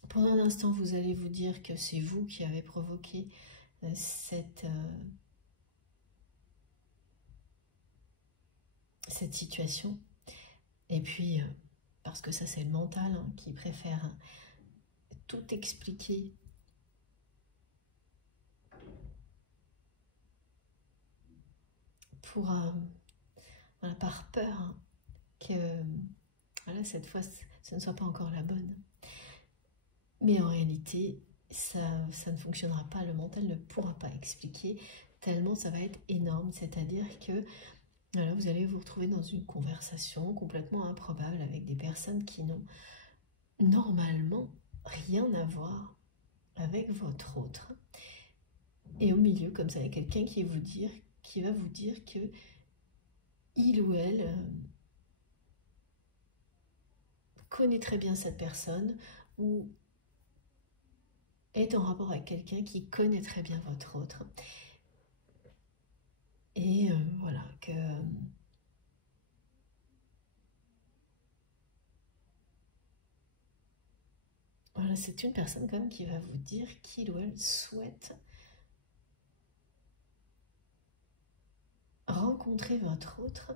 Pendant un instant, vous allez vous dire que c'est vous qui avez provoqué cette situation. Et puis, parce que ça c'est le mental hein, qui préfère tout expliquer pour voilà, par peur hein, que voilà, cette fois ce ne soit pas encore la bonne. Mais en réalité, ça ne fonctionnera pas, le mental ne pourra pas expliquer, tellement ça va être énorme, c'est-à-dire que voilà, vous allez vous retrouver dans une conversation complètement improbable avec des personnes qui n'ont normalement rien à voir avec votre autre. Et au milieu, comme ça, il y a quelqu'un qui va vous dire que il ou elle connaît très bien cette personne ou est en rapport avec quelqu'un qui connaît très bien votre autre. Et voilà, que voilà, c'est une personne quand même qui va vous dire qu'il ou elle souhaite rencontrer votre autre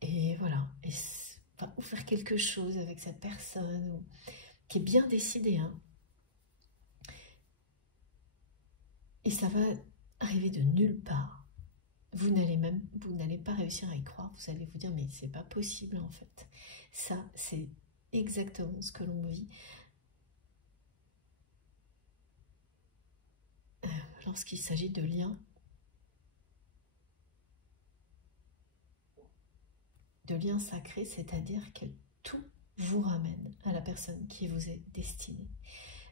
et voilà, ou faire quelque chose avec cette personne qui est bien décidée, hein. Et ça va arriver de nulle part. vous n'allez pas réussir à y croire. Vous allez vous dire, mais c'est pas possible en fait. Ça, c'est exactement ce que l'on vit lorsqu'il s'agit de liens, sacrés, c'est-à-dire que tout vous ramène à la personne qui vous est destinée.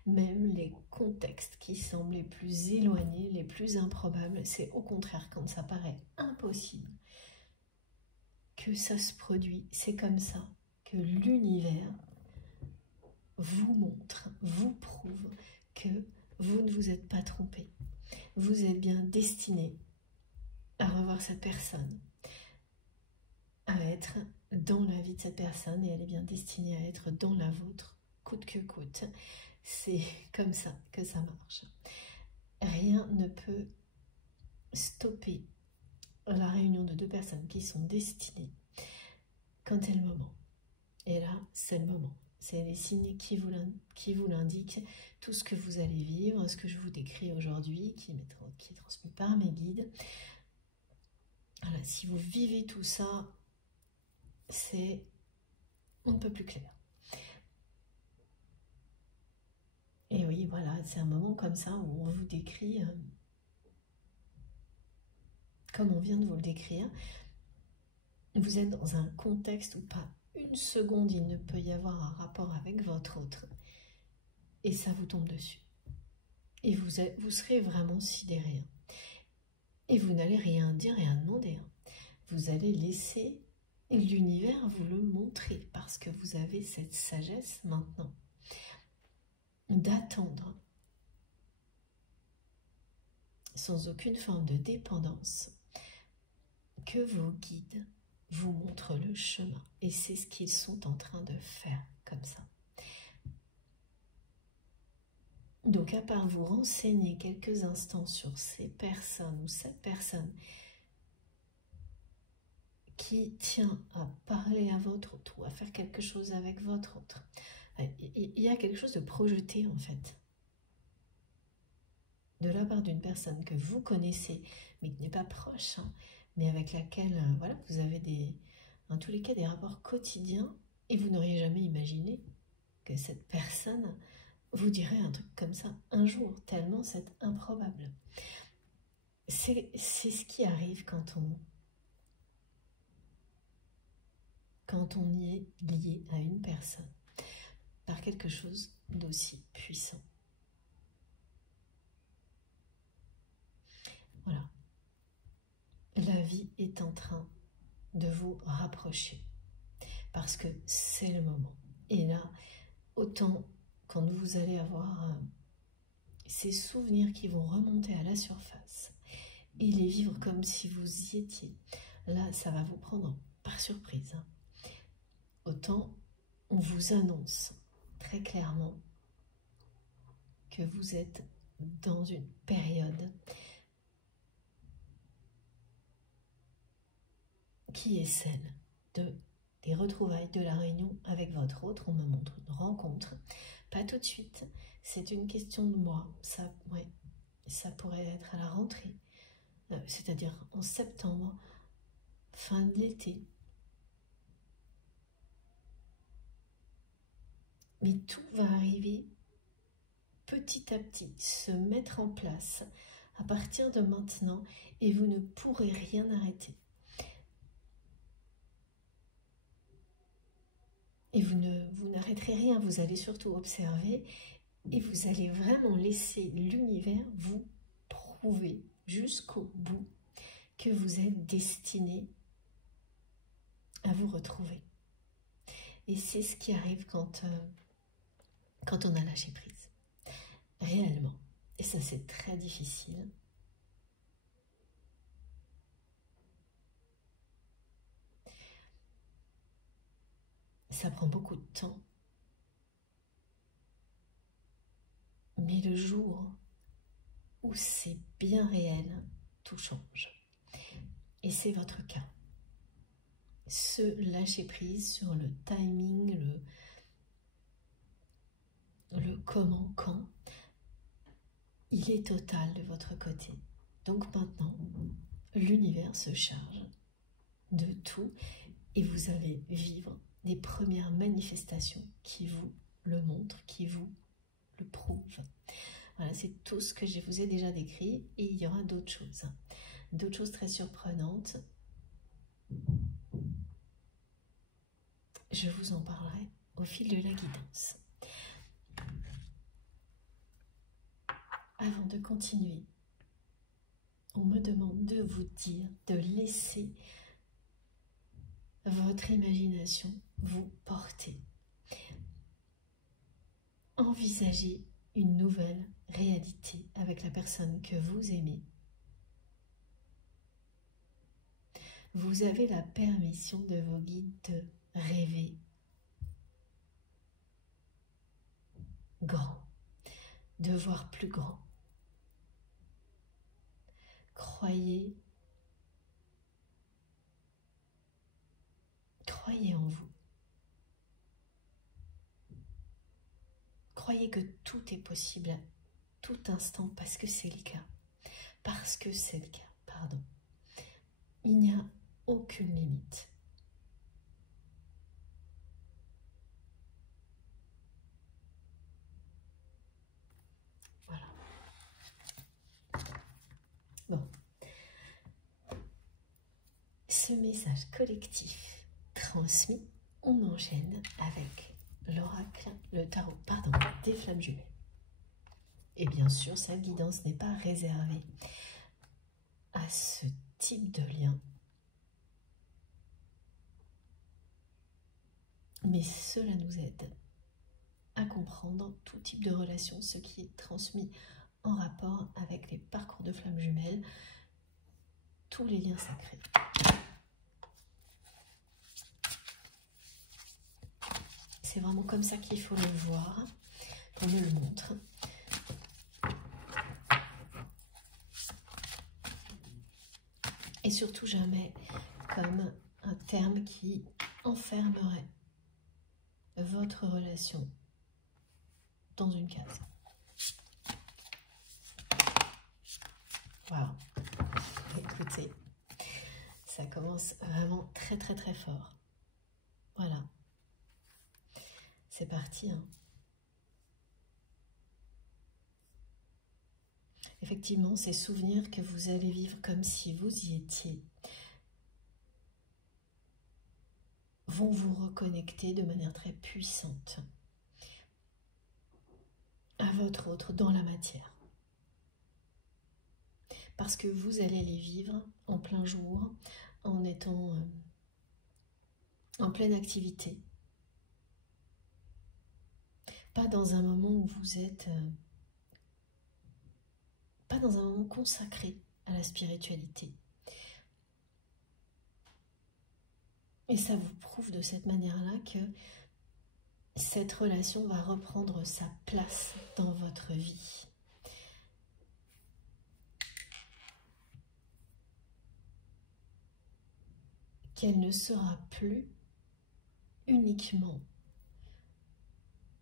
Même les contextes qui semblent les plus éloignés, les plus improbables, c'est au contraire quand ça paraît impossible que ça se produit. C'est comme ça que l'univers vous montre, vous prouve que vous ne vous êtes pas trompé. Vous êtes bien destiné à revoir cette personne, à être dans la vie de cette personne, et elle est bien destinée à être dans la vôtre, coûte que coûte. C'est comme ça que ça marche. Rien ne peut stopper la réunion de deux personnes qui sont destinées quand est le moment. Et là, c'est le moment. C'est les signes qui vous l'indiquent, tout ce que vous allez vivre, ce que je vous décris aujourd'hui, qui est transmis par mes guides. Voilà, si vous vivez tout ça, c'est on ne peut plus clair. Et oui, voilà, c'est un moment comme ça où on vous décrit, comme on vient de vous le décrire, vous êtes dans un contexte où pas une seconde il ne peut y avoir un rapport avec votre autre, et ça vous tombe dessus. Et vous serez vraiment sidéré. Et vous n'allez rien dire, rien demander. Vous allez laisser l'univers vous le montrer, parce que vous avez cette sagesse maintenant d'attendre sans aucune forme de dépendance que vos guides vous montrent le chemin. Et c'est ce qu'ils sont en train de faire comme ça. Donc à part vous renseigner quelques instants sur ces personnes ou cette personne qui tient à parler à votre autre ou à faire quelque chose avec votre autre, il y a quelque chose de projeté en fait, de la part d'une personne que vous connaissez, mais qui n'est pas proche, hein, mais avec laquelle voilà, vous avez en tous les cas des rapports quotidiens, et vous n'auriez jamais imaginé que cette personne vous dirait un truc comme ça un jour, tellement c'est improbable. C'est ce qui arrive quand on y est lié à une personne par quelque chose d'aussi puissant. Voilà. La vie est en train de vous rapprocher parce que c'est le moment. Et là, autant quand vous allez avoir ces souvenirs qui vont remonter à la surface et les vivre comme si vous y étiez, là, ça va vous prendre par surprise. Autant on vous annonce très clairement que vous êtes dans une période qui est celle des retrouvailles, de la réunion avec votre autre. On me montre une rencontre, pas tout de suite, c'est une question de mois, ça pourrait être à la rentrée, c'est-à-dire en septembre, fin de l'été. Mais tout va arriver petit à petit, se mettre en place à partir de maintenant, et vous ne pourrez rien arrêter. Et vous n'arrêterez rien, vous allez surtout observer, et vous allez vraiment laisser l'univers vous prouver jusqu'au bout que vous êtes destiné à vous retrouver. Et c'est ce qui arrive quand on a lâché prise, réellement. Et ça, c'est très difficile. Ça prend beaucoup de temps. Mais le jour où c'est bien réel, tout change. Et c'est votre cas. Ce lâcher prise sur le timing, le comment, quand, il est total de votre côté. Donc maintenant, l'univers se charge de tout et vous allez vivre des premières manifestations qui vous le montrent, qui vous le prouvent. Voilà, c'est tout ce que je vous ai déjà décrit et il y aura d'autres choses très surprenantes. Je vous en parlerai au fil de la guidance. Avant de continuer, on me demande de vous dire de laisser votre imagination vous porter. Envisagez une nouvelle réalité avec la personne que vous aimez. Vous avez la permission de vos guides de rêver grand, de voir plus grand. Croyez en vous. Croyez que tout est possible à tout instant parce que c'est le cas. Parce que c'est le cas, pardon. Il n'y a aucune limite. Voilà. Bon. Ce message collectif transmis, on enchaîne avec l'oracle, le tarot, pardon, des flammes jumelles. Et bien sûr, sa guidance n'est pas réservée à ce type de lien. Mais cela nous aide à comprendre tout type de relation, ce qui est transmis en rapport avec les parcours de flammes jumelles, tous les liens sacrés. C'est vraiment comme ça qu'il faut le voir, qu'on me le montre. Et surtout jamais comme un terme qui enfermerait votre relation dans une case. Wow. Écoutez, ça commence vraiment très très très fort. Voilà. C'est parti, hein. Effectivement, ces souvenirs que vous allez vivre comme si vous y étiez vont vous reconnecter de manière très puissante à votre autre dans la matière. Parce que vous allez les vivre en plein jour, en étant en pleine activité. Pas dans un moment où vous êtes... pas dans un moment consacré à la spiritualité. Et ça vous prouve de cette manière-là que cette relation va reprendre sa place dans votre vie. Qu'elle ne sera plus uniquement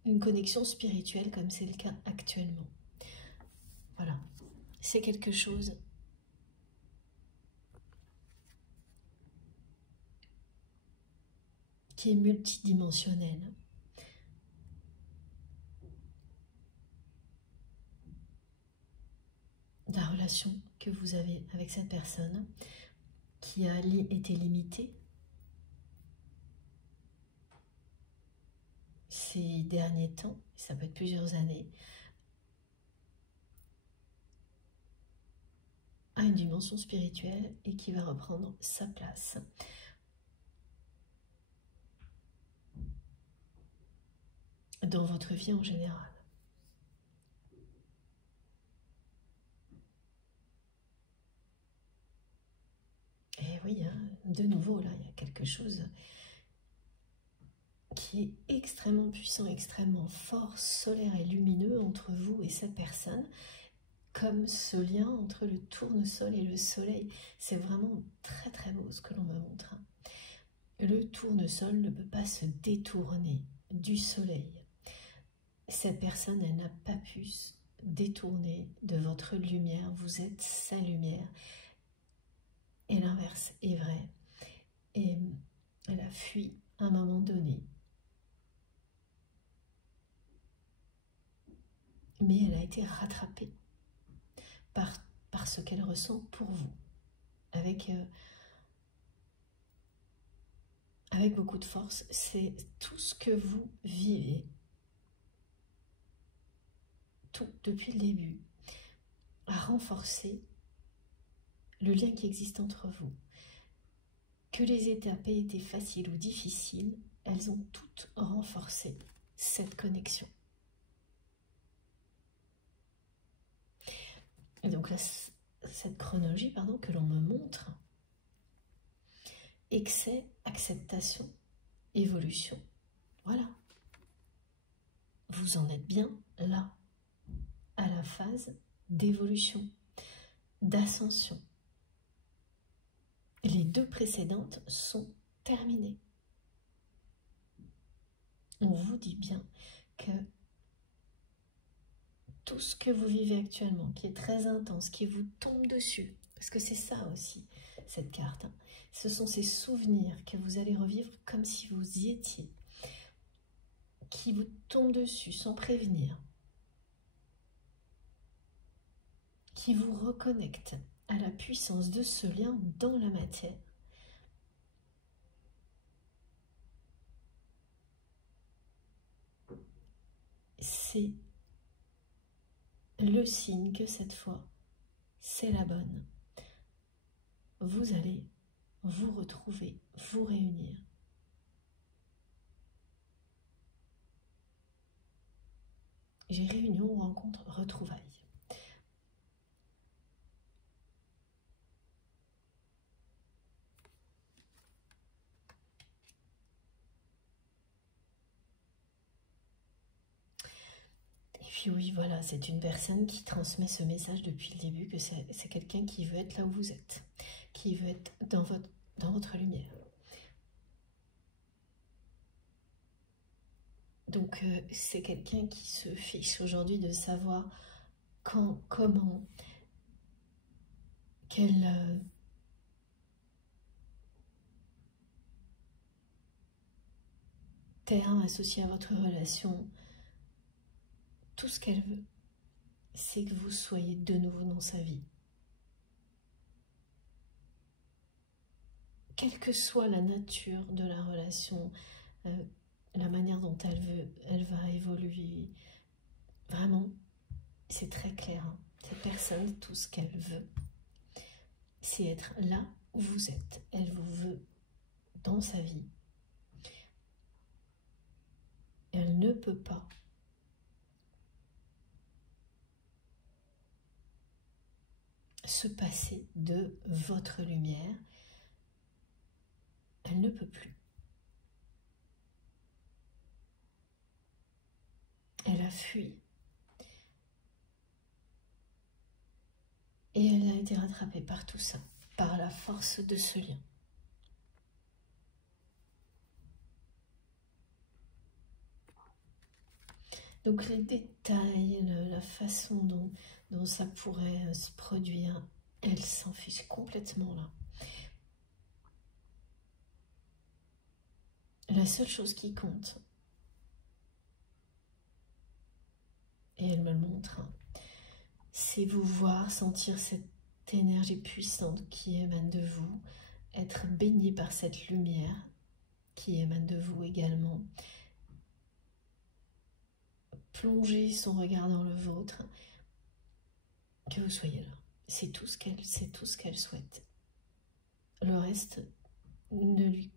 une connexion spirituelle comme c'est le cas actuellement. Voilà, c'est quelque chose qui est multidimensionnel. La relation que vous avez avec cette personne qui a été limitée ces derniers temps, ça peut être plusieurs années, à une dimension spirituelle et qui va reprendre sa place. Dans votre vie en général. Et oui, hein, de nouveau, là, il y a quelque chose qui est extrêmement puissant, extrêmement fort, solaire et lumineux entre vous et cette personne, comme ce lien entre le tournesol et le soleil. C'est vraiment très très beau ce que l'on me montre. Le tournesol ne peut pas se détourner du soleil. Cette personne, elle n'a pas pu se détourner de votre lumière. Vous êtes sa lumière. Et l'inverse est vrai. Et elle a fui à un moment donné. Mais elle a été rattrapée par ce qu'elle ressent pour vous. Avec beaucoup de force, c'est tout ce que vous vivez, tout depuis le début, a renforcé le lien qui existe entre vous. Que les étapes aient été faciles ou difficiles, elles ont toutes renforcé cette connexion. Et donc là, cette chronologie que l'on me montre, excès, acceptation, évolution. Voilà. Vous en êtes bien là, à la phase d'évolution, d'ascension. Les deux précédentes sont terminées. On vous dit bien que tout ce que vous vivez actuellement, qui est très intense, qui vous tombe dessus, parce que c'est ça aussi, cette carte, hein, ce sont ces souvenirs que vous allez revivre comme si vous y étiez, qui vous tombent dessus sans prévenir, qui vous reconnectent à la puissance de ce lien dans la matière. C'est le signe que cette fois, c'est la bonne. Vous allez vous retrouver, vous réunir. J'ai réunion, rencontre, retrouvailles. Et puis oui, voilà, c'est une personne qui transmet ce message depuis le début, que c'est quelqu'un qui veut être là où vous êtes, qui veut être dans votre lumière. Donc c'est quelqu'un qui se fiche aujourd'hui de savoir quand, comment, quel terme associé à votre relation. Tout ce qu'elle veut, c'est que vous soyez de nouveau dans sa vie. Quelle que soit la nature de la relation, la manière dont elle va évoluer, vraiment, c'est très clair. Hein. Cette personne, tout ce qu'elle veut, c'est être là où vous êtes. Elle vous veut dans sa vie. Elle ne peut pas se passer de votre lumière. Elle ne peut plus. Elle a fui. Et elle a été rattrapée par tout ça, par la force de ce lien. Donc les détails, la façon dont ça pourrait se produire, elle s'en fiche complètement là. La seule chose qui compte, et elle me le montre, hein, c'est vous voir, sentir cette énergie puissante qui émane de vous, être baigné par cette lumière qui émane de vous également, plonger son regard dans le vôtre, que vous soyez là. C'est tout ce qu'elle souhaite. Le reste ne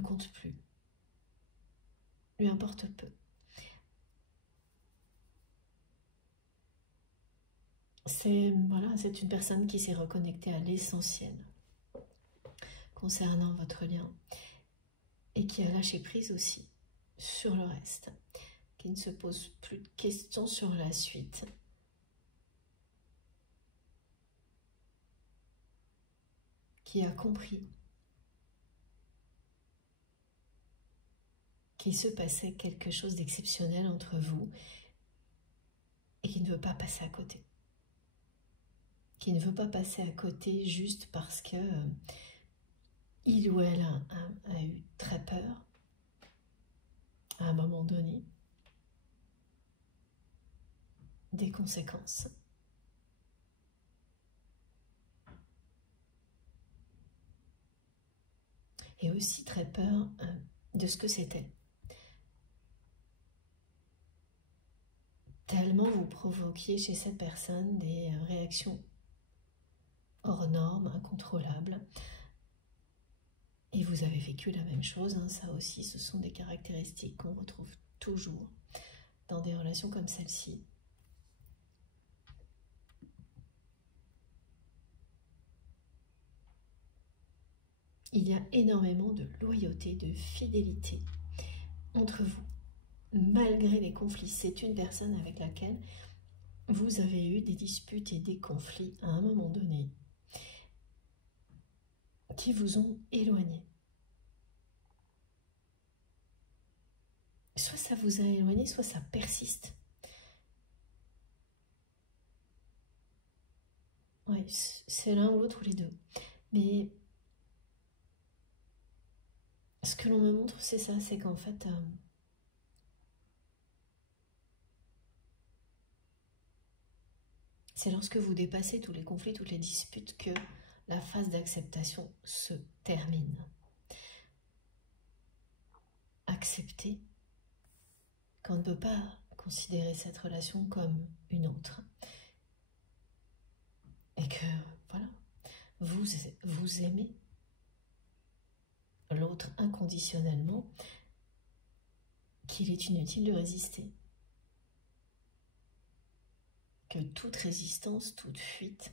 compte plus. Lui importe peu. C'est une personne qui s'est reconnectée à l'essentiel concernant votre lien et qui a lâché prise aussi sur le reste, qui ne se pose plus de questions sur la suite. Qui a compris qu'il se passait quelque chose d'exceptionnel entre vous et qui ne veut pas passer à côté. qui ne veut pas passer à côté juste parce que il ou elle a eu très peur à un moment donné des conséquences. Et aussi très peur de ce que c'était. Tellement vous provoquiez chez cette personne des réactions hors normes, incontrôlables. Et vous avez vécu la même chose, hein. Ça aussi, ce sont des caractéristiques qu'on retrouve toujours dans des relations comme celle-ci. Il y a énormément de loyauté, de fidélité entre vous. Malgré les conflits, c'est une personne avec laquelle vous avez eu des disputes et des conflits à un moment donné qui vous ont éloigné. Soit ça vous a éloigné, soit ça persiste. Oui, c'est l'un ou l'autre ou les deux. Mais ce que l'on me montre, c'est ça, c'est qu'en fait, c'est lorsque vous dépassez tous les conflits, toutes les disputes que la phase d'acceptation se termine. Accepter qu'on ne peut pas considérer cette relation comme une autre. Et que, voilà, vous aimez l'autre inconditionnellement, qu'il est inutile de résister. Que toute résistance, toute fuite,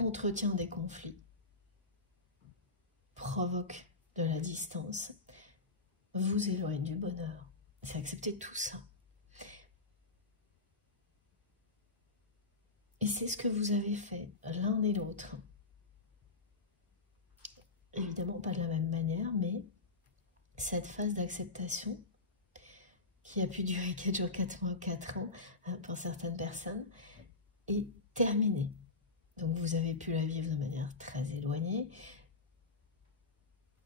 entretient des conflits, provoque de la distance, vous éloigne du bonheur. C'est accepter tout ça. Et c'est ce que vous avez fait, l'un et l'autre. Évidemment, pas de la même manière, mais cette phase d'acceptation, qui a pu durer 4 jours, 4 mois, 4 ans, pour certaines personnes, est terminée. Donc vous avez pu la vivre de manière très éloignée,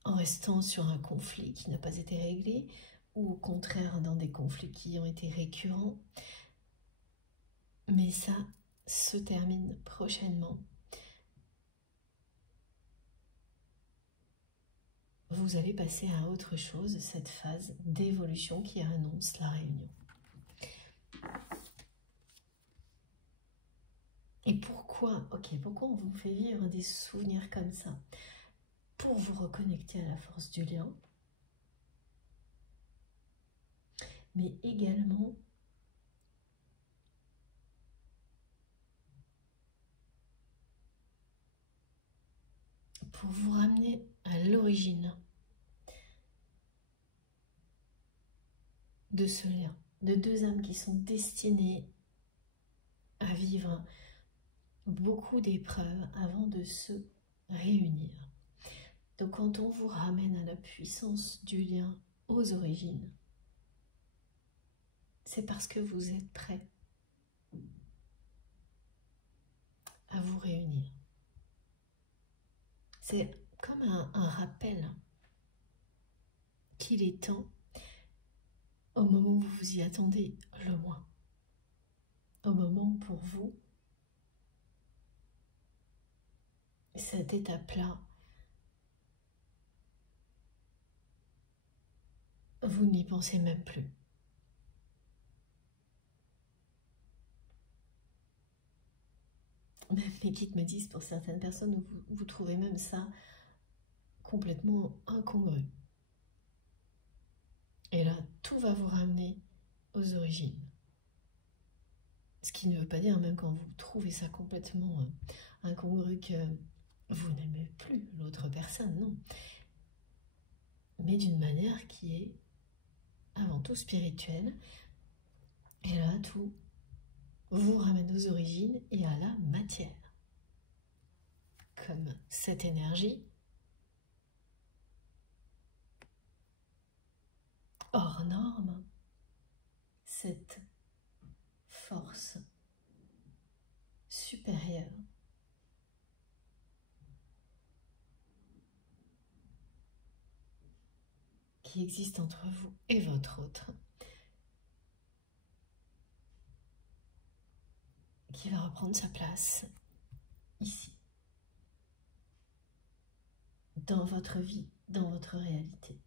en restant sur un conflit qui n'a pas été réglé, ou au contraire dans des conflits qui ont été récurrents. Mais ça se termine prochainement. Vous allez passer à autre chose, cette phase d'évolution qui annonce la réunion. Et pourquoi on vous fait vivre des souvenirs comme ça? Pour vous reconnecter à la force du lien, mais également pour vous ramener à l'origine de ce lien, de deux âmes qui sont destinées à vivre beaucoup d'épreuves avant de se réunir. Donc quand on vous ramène à la puissance du lien aux origines, c'est parce que vous êtes prêts à vous réunir. C'est comme un rappel qu'il est temps, au moment où vous vous y attendez le moins, au moment où pour vous, cette étape-là, vous n'y pensez même plus. Même mes guides me disent, pour certaines personnes, vous trouvez même ça complètement incongru. Et là, tout va vous ramener aux origines. Ce qui ne veut pas dire, même quand vous trouvez ça complètement incongru, que vous n'aimez plus l'autre personne, non. Mais d'une manière qui est avant tout spirituelle. Et là, tout vous ramène aux origines et à la matière. Comme cette énergie hors norme, cette force supérieure qui existe entre vous et votre autre, qui va reprendre sa place ici, dans votre vie, dans votre réalité.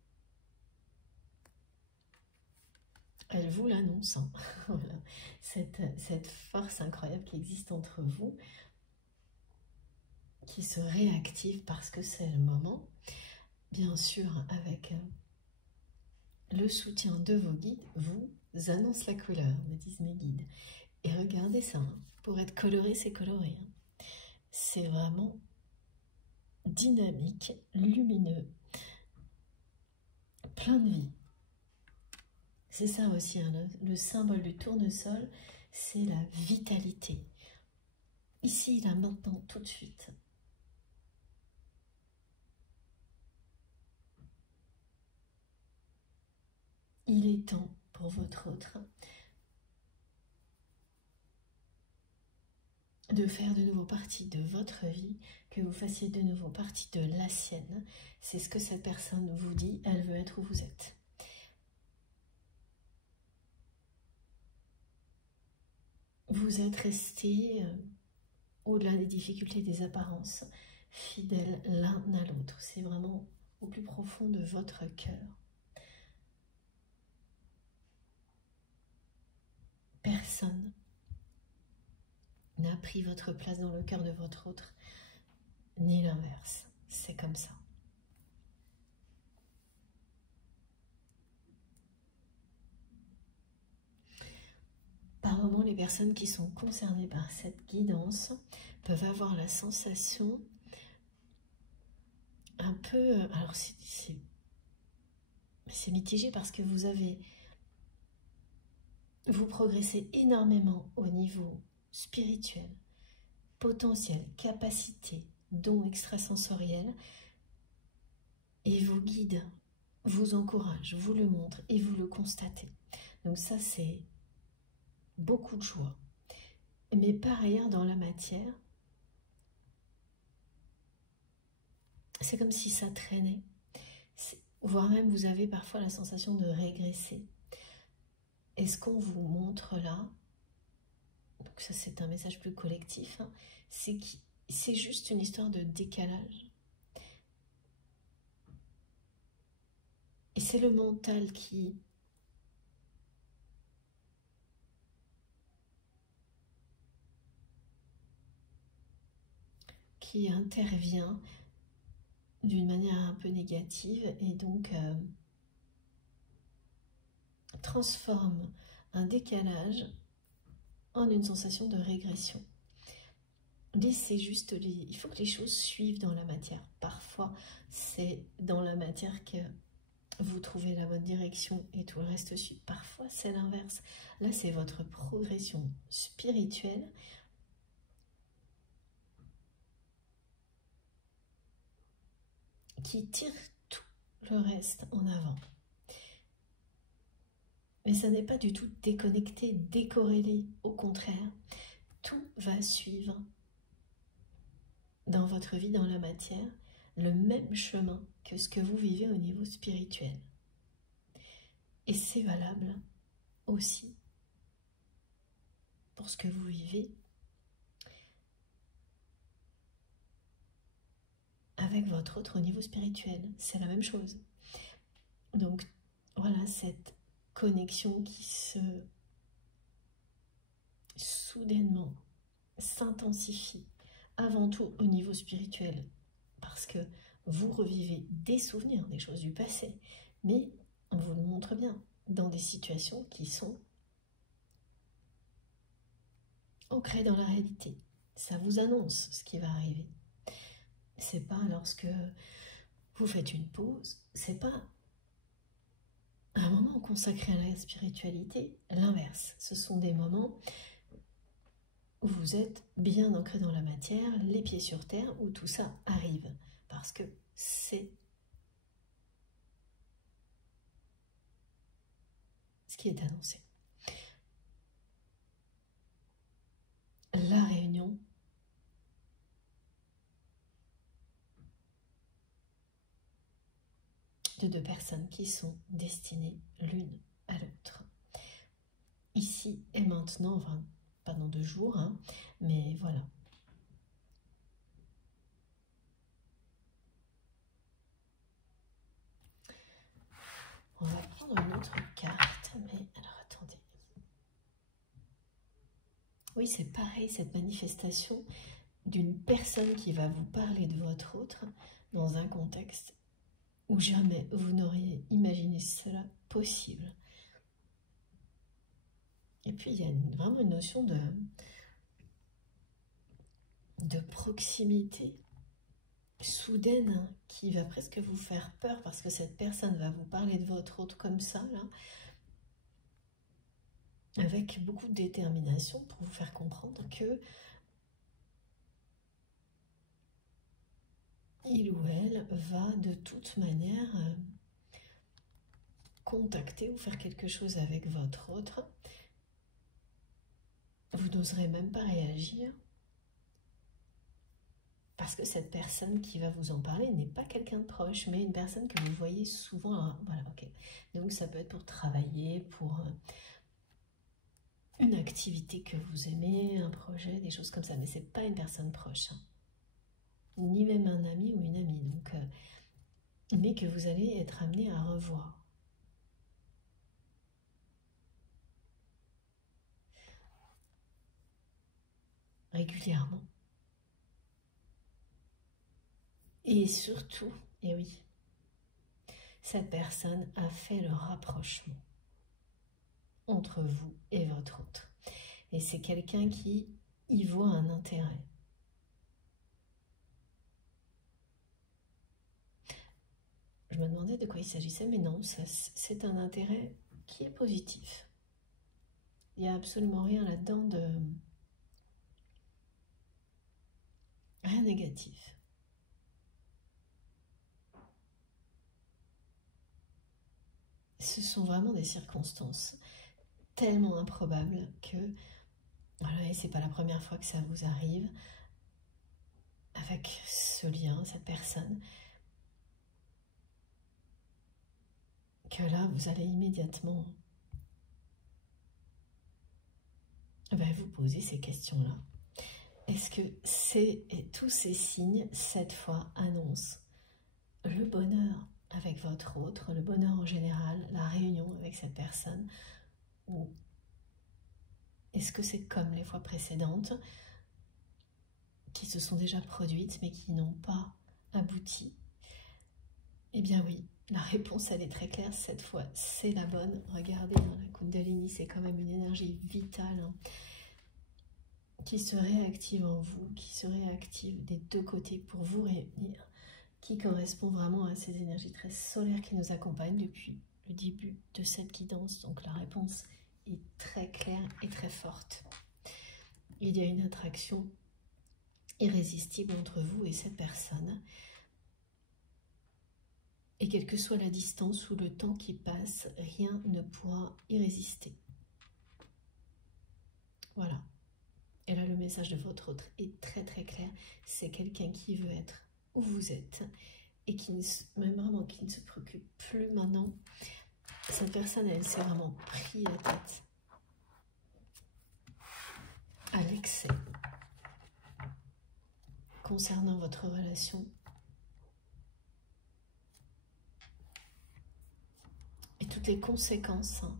Elle vous l'annonce, hein. Voilà. Cette force incroyable qui existe entre vous, qui se réactive parce que c'est le moment, bien sûr avec le soutien de vos guides, vous annonce la couleur, me disent mes guides. Et regardez ça, hein. Pour être coloré, c'est coloré, hein. C'est vraiment dynamique, lumineux, plein de vie. C'est ça aussi, hein, le symbole du tournesol, c'est la vitalité. Ici, là, maintenant, tout de suite. Il est temps pour votre autre de faire de nouveau partie de votre vie, que vous fassiez de nouveau partie de la sienne. C'est ce que cette personne vous dit, elle veut être où vous êtes. Vous êtes restés, au-delà des difficultés, des apparences, fidèles l'un à l'autre. C'est vraiment au plus profond de votre cœur. Personne n'a pris votre place dans le cœur de votre autre, ni l'inverse. C'est comme ça. Par moments, les personnes qui sont concernées par cette guidance peuvent avoir la sensation un peu... Alors, c'est mitigé parce que vous progressez énormément au niveau spirituel, potentiel, capacité, dons extrasensoriels, et vos guides vous encouragent, vous le montrent et vous le constatez. Donc ça, c'est beaucoup de joie. Mais par ailleurs, dans la matière, c'est comme si ça traînait. Voire même, vous avez parfois la sensation de régresser. Et ce qu'on vous montre là, donc ça c'est un message plus collectif, hein, c'est juste une histoire de décalage. Et c'est le mental qui intervient d'une manière un peu négative et donc transforme un décalage en une sensation de régression. C'est juste, il faut que les choses suivent dans la matière. Parfois, c'est dans la matière que vous trouvez la bonne direction et tout le reste suit. Parfois, c'est l'inverse. Là, c'est votre progression spirituelle qui tire tout le reste en avant. Mais ça n'est pas du tout déconnecté, décorrélé. Au contraire, tout va suivre dans votre vie, dans la matière, le même chemin que ce que vous vivez au niveau spirituel. Et c'est valable aussi pour ce que vous vivez avec votre autre au niveau spirituel. C'est la même chose. Donc voilà, cette connexion qui soudainement s'intensifie avant tout au niveau spirituel, parce que vous revivez des souvenirs, des choses du passé, mais on vous le montre bien, dans des situations qui sont ancrées dans la réalité. Ça vous annonce ce qui va arriver. C'est pas lorsque vous faites une pause, c'est pas un moment consacré à la spiritualité, l'inverse. Ce sont des moments où vous êtes bien ancré dans la matière, les pieds sur terre, où tout ça arrive, parce que c'est ce qui est annoncé. La réunion de deux personnes qui sont destinées l'une à l'autre. Ici et maintenant, enfin, pas dans 2 jours, hein, mais voilà. On va prendre une autre carte, mais alors attendez. Oui, c'est pareil, cette manifestation d'une personne qui va vous parler de votre autre dans un contexte où jamais vous n'auriez imaginé cela possible. Et puis, il y a vraiment une notion de proximité soudaine qui va presque vous faire peur parce que cette personne va vous parler de votre autre comme ça, là, avec beaucoup de détermination pour vous faire comprendre que il ou elle va de toute manière contacter ou faire quelque chose avec votre autre. Vous n'oserez même pas réagir parce que cette personne qui va vous en parler n'est pas quelqu'un de proche, mais une personne que vous voyez souvent. Alors, voilà, ok. Donc ça peut être pour travailler, pour une activité que vous aimez, un projet, des choses comme ça, mais c'est pas une personne proche, hein. Ni même un ami ou une amie, donc, mais que vous allez être amené à revoir. Régulièrement. Et surtout, et oui, cette personne a fait le rapprochement entre vous et votre autre. Et c'est quelqu'un qui y voit un intérêt. Je me demandais de quoi il s'agissait, mais non, c'est un intérêt qui est positif. Il n'y a absolument rien là-dedans de... rien négatif. Ce sont vraiment des circonstances tellement improbables que, voilà, et c'est pas la première fois que ça vous arrive, avec ce lien, cette personne, que là, vous allez immédiatement vous poser ces questions-là. Est-ce que tous ces signes, cette fois, annoncent le bonheur avec votre autre, le bonheur en général, la réunion avec cette personne, ou est-ce que c'est comme les fois précédentes, qui se sont déjà produites mais qui n'ont pas abouti? Eh bien oui, la réponse elle est très claire, cette fois c'est la bonne. Regardez, dans la Kundalini, c'est quand même une énergie vitale, hein, qui se réactive en vous, qui se réactive des deux côtés pour vous réunir, qui correspond vraiment à ces énergies très solaires qui nous accompagnent depuis le début de cette guidance. Donc la réponse est très claire et très forte. Il y a une attraction irrésistible entre vous et cette personne. Et quelle que soit la distance ou le temps qui passe, rien ne pourra y résister. Voilà. Et là, le message de votre autre est très très clair. C'est quelqu'un qui veut être où vous êtes et qui ne se préoccupe plus maintenant. Cette personne, elle s'est vraiment pris la tête à l'excès concernant votre relation. Et toutes les conséquences, hein,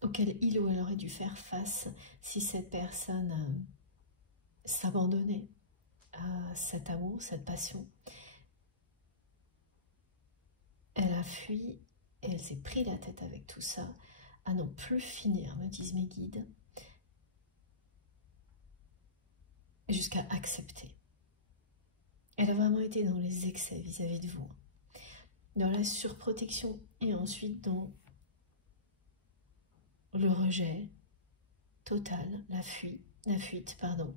auxquelles il ou elle aurait dû faire face si cette personne s'abandonnait à cet amour, cette passion. Elle a fui et elle s'est pris la tête avec tout ça, à n'en plus finir, me disent mes guides, jusqu'à accepter. Elle a vraiment été dans les excès vis-à-vis de vous, dans la surprotection et ensuite dans le rejet total, la fuite, pardon.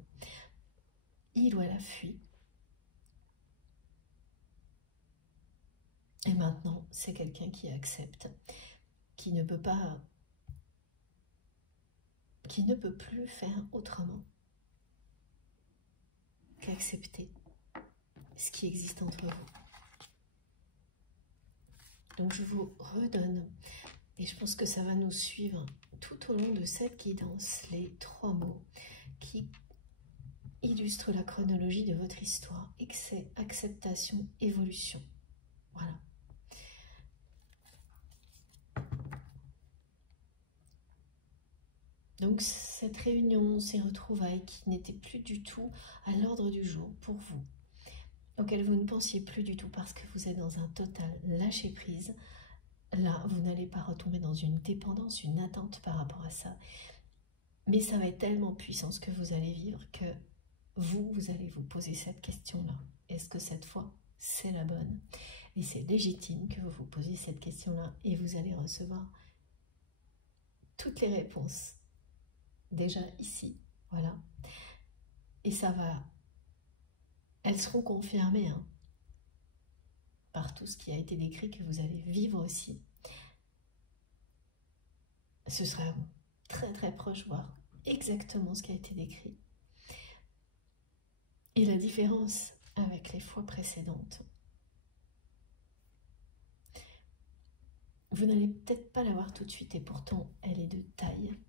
Il ou elle a fui. Et maintenant, c'est quelqu'un qui accepte, qui ne peut plus faire autrement. qu'accepter ce qui existe entre vous. Donc je vous redonne, et je pense que ça va nous suivre tout au long de cette guidance, les 3 mots qui illustrent la chronologie de votre histoire. Excès, acceptation, évolution. Voilà. Donc cette réunion, ces retrouvailles qui n'étaient plus du tout à l'ordre du jour pour vous, auquel vous ne pensiez plus du tout parce que vous êtes dans un total lâcher-prise, là, vous n'allez pas retomber dans une dépendance, une attente par rapport à ça. Mais ça va être tellement puissant ce que vous allez vivre que vous allez vous poser cette question-là. Est-ce que cette fois, c'est la bonne? Et c'est légitime que vous vous posiez cette question-là et vous allez recevoir toutes les réponses déjà ici, voilà. Et ça va, elles seront confirmées par tout ce qui a été décrit que vous allez vivre aussi. Ce sera très très proche, voire exactement ce qui a été décrit. Et la différence avec les fois précédentes, vous n'allez peut-être pas la voir tout de suite et pourtant elle est de taille,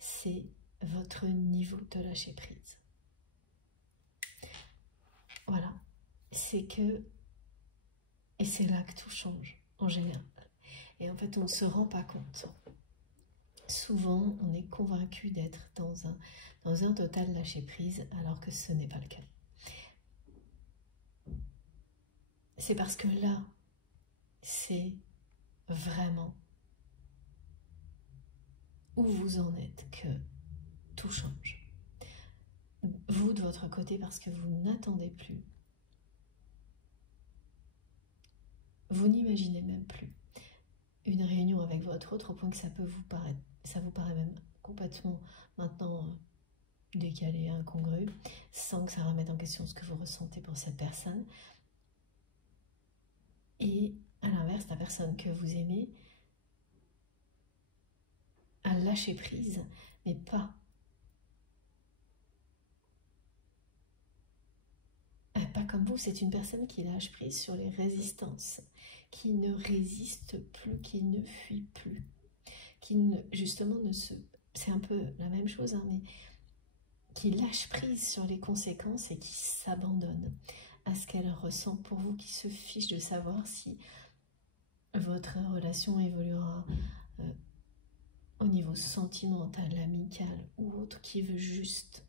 c'est votre niveau de lâcher prise. Voilà, c'est que, et c'est là que tout change en général. Et en fait on ne se rend pas compte. Souvent on est convaincu d'être dans un total lâcher prise alors que ce n'est pas le cas. C'est parce que là, c'est vraiment où vous en êtes que tout change. Vous de votre côté parce que vous n'attendez plus. Vous n'imaginez même plus une réunion avec votre autre au point que ça peut vous paraître, ça vous paraît même complètement maintenant décalé, incongru, sans que ça remette en question ce que vous ressentez pour cette personne. Et à l'inverse, la personne que vous aimez a lâché prise, mais pas comme vous. C'est une personne qui lâche prise sur les résistances, qui ne résiste plus, qui ne fuit plus, qui ne, justement ne se... C'est un peu la même chose, mais qui lâche prise sur les conséquences et qui s'abandonne à ce qu'elle ressent pour vous, qui se fiche de savoir si votre relation évoluera au niveau sentimental, amical ou autre, qui veut juste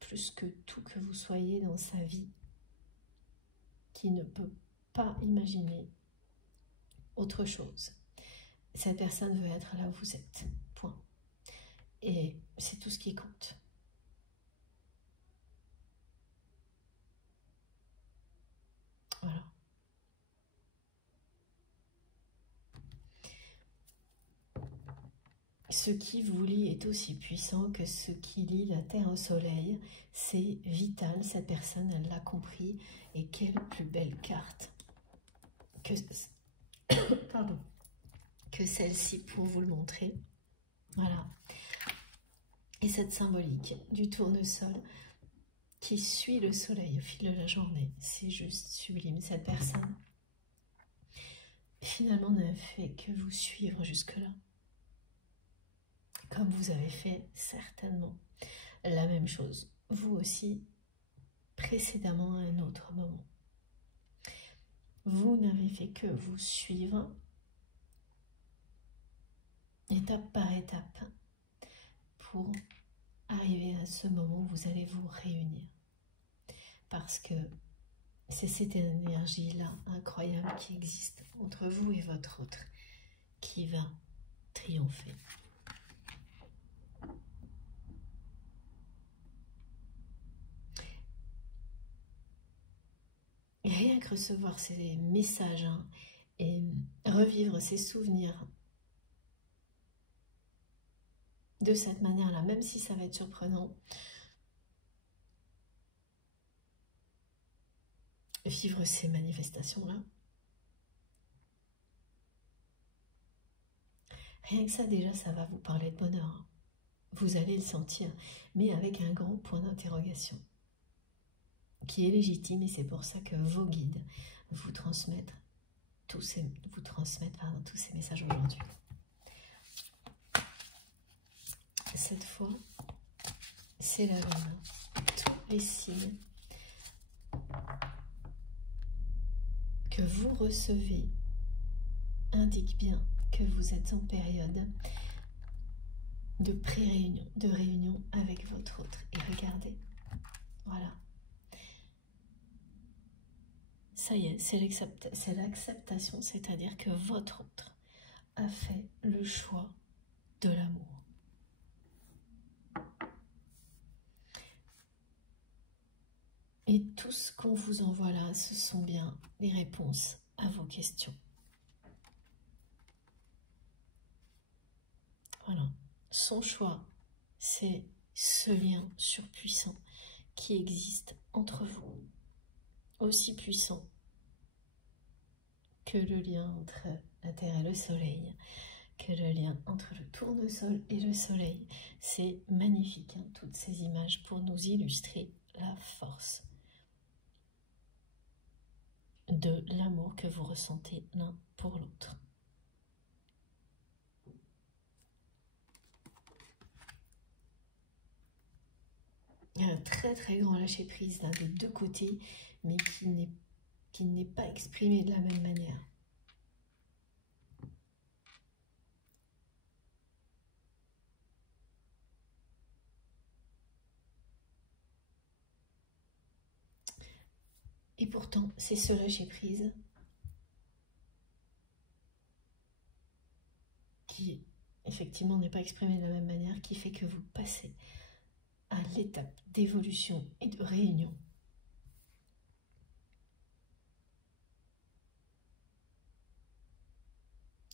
plus que tout que vous soyez dans sa vie, qui ne peut pas imaginer autre chose. Cette personne veut être là où vous êtes, point. Et c'est tout ce qui compte. Voilà. Ce qui vous lie est aussi puissant que ce qui lie la Terre au Soleil. C'est vital, cette personne, elle l'a compris. Et quelle plus belle carte que, pardon, que celle-ci pour vous le montrer. Voilà. Et cette symbolique du tournesol qui suit le soleil au fil de la journée, c'est juste sublime. Cette personne, finalement, n'a fait que vous suivre jusque-là. Comme vous avez fait certainement la même chose, vous aussi, précédemment à un autre moment. Vous n'avez fait que vous suivre étape par étape pour arriver à ce moment où vous allez vous réunir. Parce que c'est cette énergie-là incroyable qui existe entre vous et votre autre qui va triompher. Et rien que recevoir ces messages et revivre ces souvenirs de cette manière-là, même si ça va être surprenant, vivre ces manifestations-là, rien que ça déjà, ça va vous parler de bonheur. Vous allez le sentir, mais avec un grand point d'interrogation, qui est légitime, et c'est pour ça que vos guides vous transmettent tous ces messages aujourd'hui. Cette fois, c'est la lune. Tous les signes que vous recevez indiquent bien que vous êtes en période de pré-réunion, de réunion avec votre autre. Et regardez, voilà. Ça y est, c'est l'acceptation, c'est-à-dire que votre autre a fait le choix de l'amour. Et tout ce qu'on vous envoie là, ce sont bien les réponses à vos questions. Voilà. Son choix, c'est ce lien surpuissant qui existe entre vous, aussi puissant que le lien entre la Terre et le Soleil, que le lien entre le tournesol et le Soleil. C'est magnifique, hein, toutes ces images pour nous illustrer la force de l'amour que vous ressentez l'un pour l'autre. Il y a un très très grand lâcher prise là, des deux côtés, mais qui n'est pas exprimé de la même manière. Et pourtant, c'est ce lâcher prise qui, effectivement, n'est pas exprimé de la même manière, qui fait que vous passez à l'étape d'évolution et de réunion.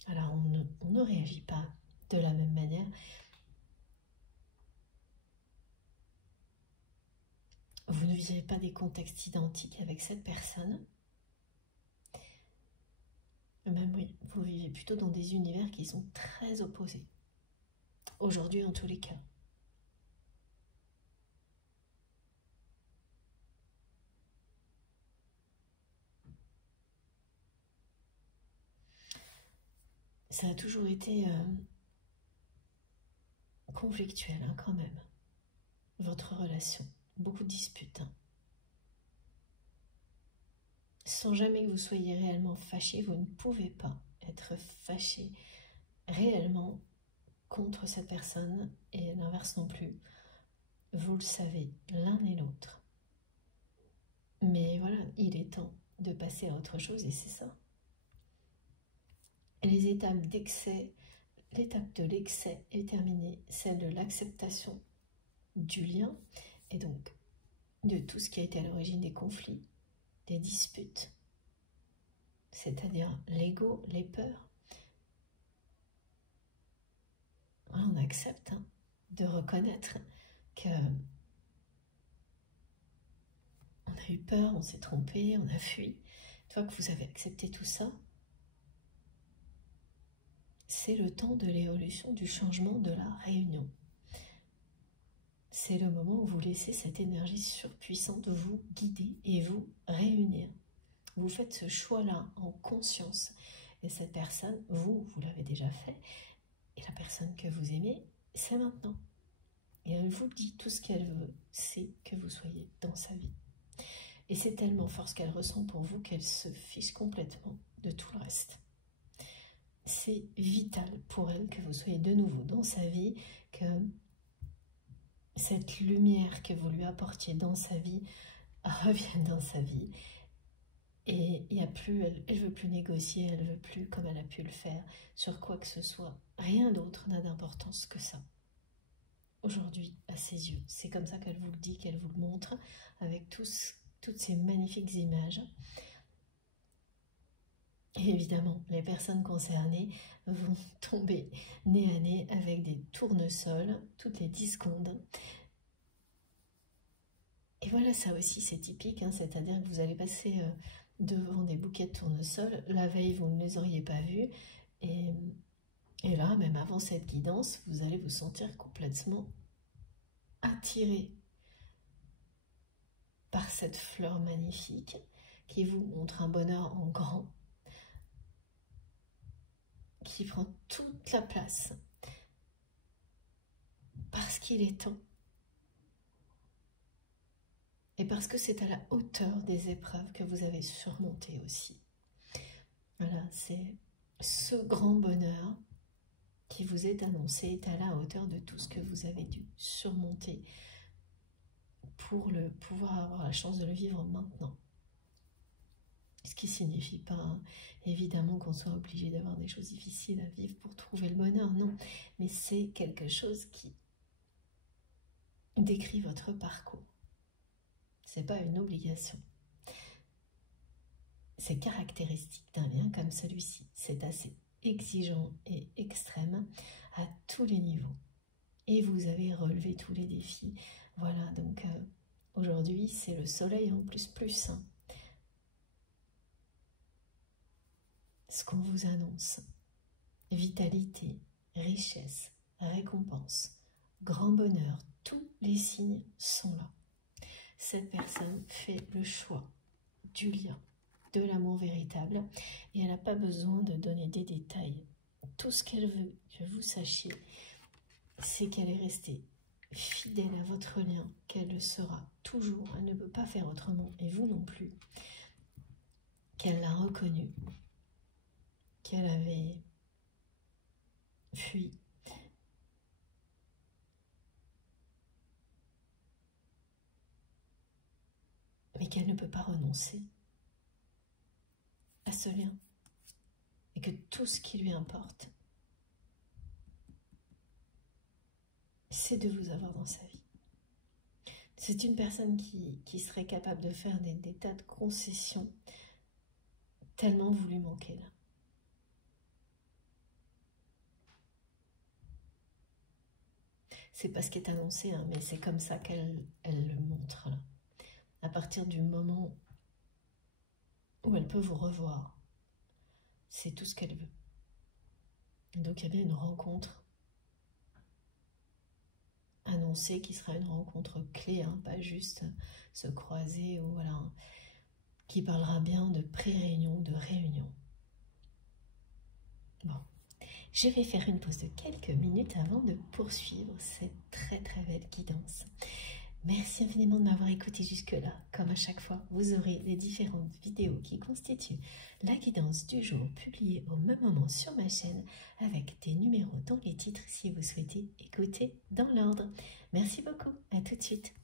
Alors, on ne réagit pas de la même manière. Vous ne vivez pas des contextes identiques avec cette personne. Même oui, vous vivez plutôt dans des univers qui sont très opposés. Aujourd'hui, en tous les cas. Ça a toujours été conflictuel, hein, quand même. Votre relation. Beaucoup de disputes. Hein. Sans jamais que vous soyez réellement fâché, vous ne pouvez pas être fâché réellement contre cette personne, et l'inverse non plus. Vous le savez, l'un et l'autre. Mais voilà, il est temps de passer à autre chose, et c'est ça. Et les étapes d'excès, l'étape de l'excès est terminée, celle de l'acceptation du lien, et donc de tout ce qui a été à l'origine des conflits, des disputes, c'est-à-dire l'ego, les peurs. On accepte de reconnaître que on a eu peur, on s'est trompé, on a fui. Une fois que vous avez accepté tout ça, c'est le temps de l'évolution, du changement, de la réunion. C'est le moment où vous laissez cette énergie surpuissante vous guider et vous réunir. Vous faites ce choix-là en conscience. Et cette personne, vous l'avez déjà fait. Et la personne que vous aimez, c'est maintenant. Et elle vous dit tout ce qu'elle veut, c'est que vous soyez dans sa vie. Et c'est tellement fort ce qu'elle ressent pour vous qu'elle se fiche complètement de tout le reste. C'est vital pour elle que vous soyez de nouveau dans sa vie, que cette lumière que vous lui apportiez dans sa vie revienne dans sa vie. Et il y a plus, elle veut plus négocier, elle veut plus comme elle a pu le faire sur quoi que ce soit. Rien d'autre n'a d'importance que ça. Aujourd'hui, à ses yeux, c'est comme ça qu'elle vous le dit, qu'elle vous le montre, avec toutes ces magnifiques images. Et évidemment, les personnes concernées vont tomber nez à nez avec des tournesols toutes les 10 secondes. Et voilà, ça aussi c'est typique, hein, c'est-à-dire que vous allez passer devant des bouquets de tournesols. La veille, vous ne les auriez pas vus. Et Et là, même avant cette guidance, vous allez vous sentir complètement attiré par cette fleur magnifique qui vous montre un bonheur en grand, qui prend toute la place, parce qu'il est temps, et parce que c'est à la hauteur des épreuves que vous avez surmontées aussi. Voilà, c'est ce grand bonheur qui vous est annoncé est à la hauteur de tout ce que vous avez dû surmonter pour pouvoir avoir la chance de le vivre maintenant. Ce qui ne signifie pas, évidemment, qu'on soit obligé d'avoir des choses difficiles à vivre pour trouver le bonheur, non. Mais c'est quelque chose qui décrit votre parcours. Ce n'est pas une obligation. C'est caractéristique d'un lien comme celui-ci. C'est assez exigeant et extrême à tous les niveaux. Et vous avez relevé tous les défis. Voilà, donc aujourd'hui, c'est le soleil en plus. Hein. Ce qu'on vous annonce. Vitalité, richesse, récompense, grand bonheur, tous les signes sont là. Cette personne fait le choix du lien, de l'amour véritable, et elle n'a pas besoin de donner des détails. Tout ce qu'elle veut que vous sachiez, c'est qu'elle est restée fidèle à votre lien, qu'elle le sera toujours, elle ne peut pas faire autrement, et vous non plus, qu'elle l'a reconnu, qu'elle avait fui, mais qu'elle ne peut pas renoncer à ce lien, et que tout ce qui lui importe, c'est de vous avoir dans sa vie. C'est une personne qui serait capable de faire des tas de concessions tellement vous lui manquez là. C'est pas ce qui est annoncé, hein, mais c'est comme ça qu'elle le montre là. À partir du moment où elle peut vous revoir, c'est tout ce qu'elle veut. Et donc il y a bien une rencontre annoncée qui sera une rencontre clé, hein, pas juste se croiser ou voilà, hein, qui parlera bien de pré-réunion, de réunion. Bon, je vais faire une pause de quelques minutes avant de poursuivre cette très belle guidance. Merci infiniment de m'avoir écouté jusque-là. Comme à chaque fois, vous aurez les différentes vidéos qui constituent la guidance du jour publiée au même moment sur ma chaîne avec des numéros dans les titres si vous souhaitez écouter dans l'ordre. Merci beaucoup, à tout de suite.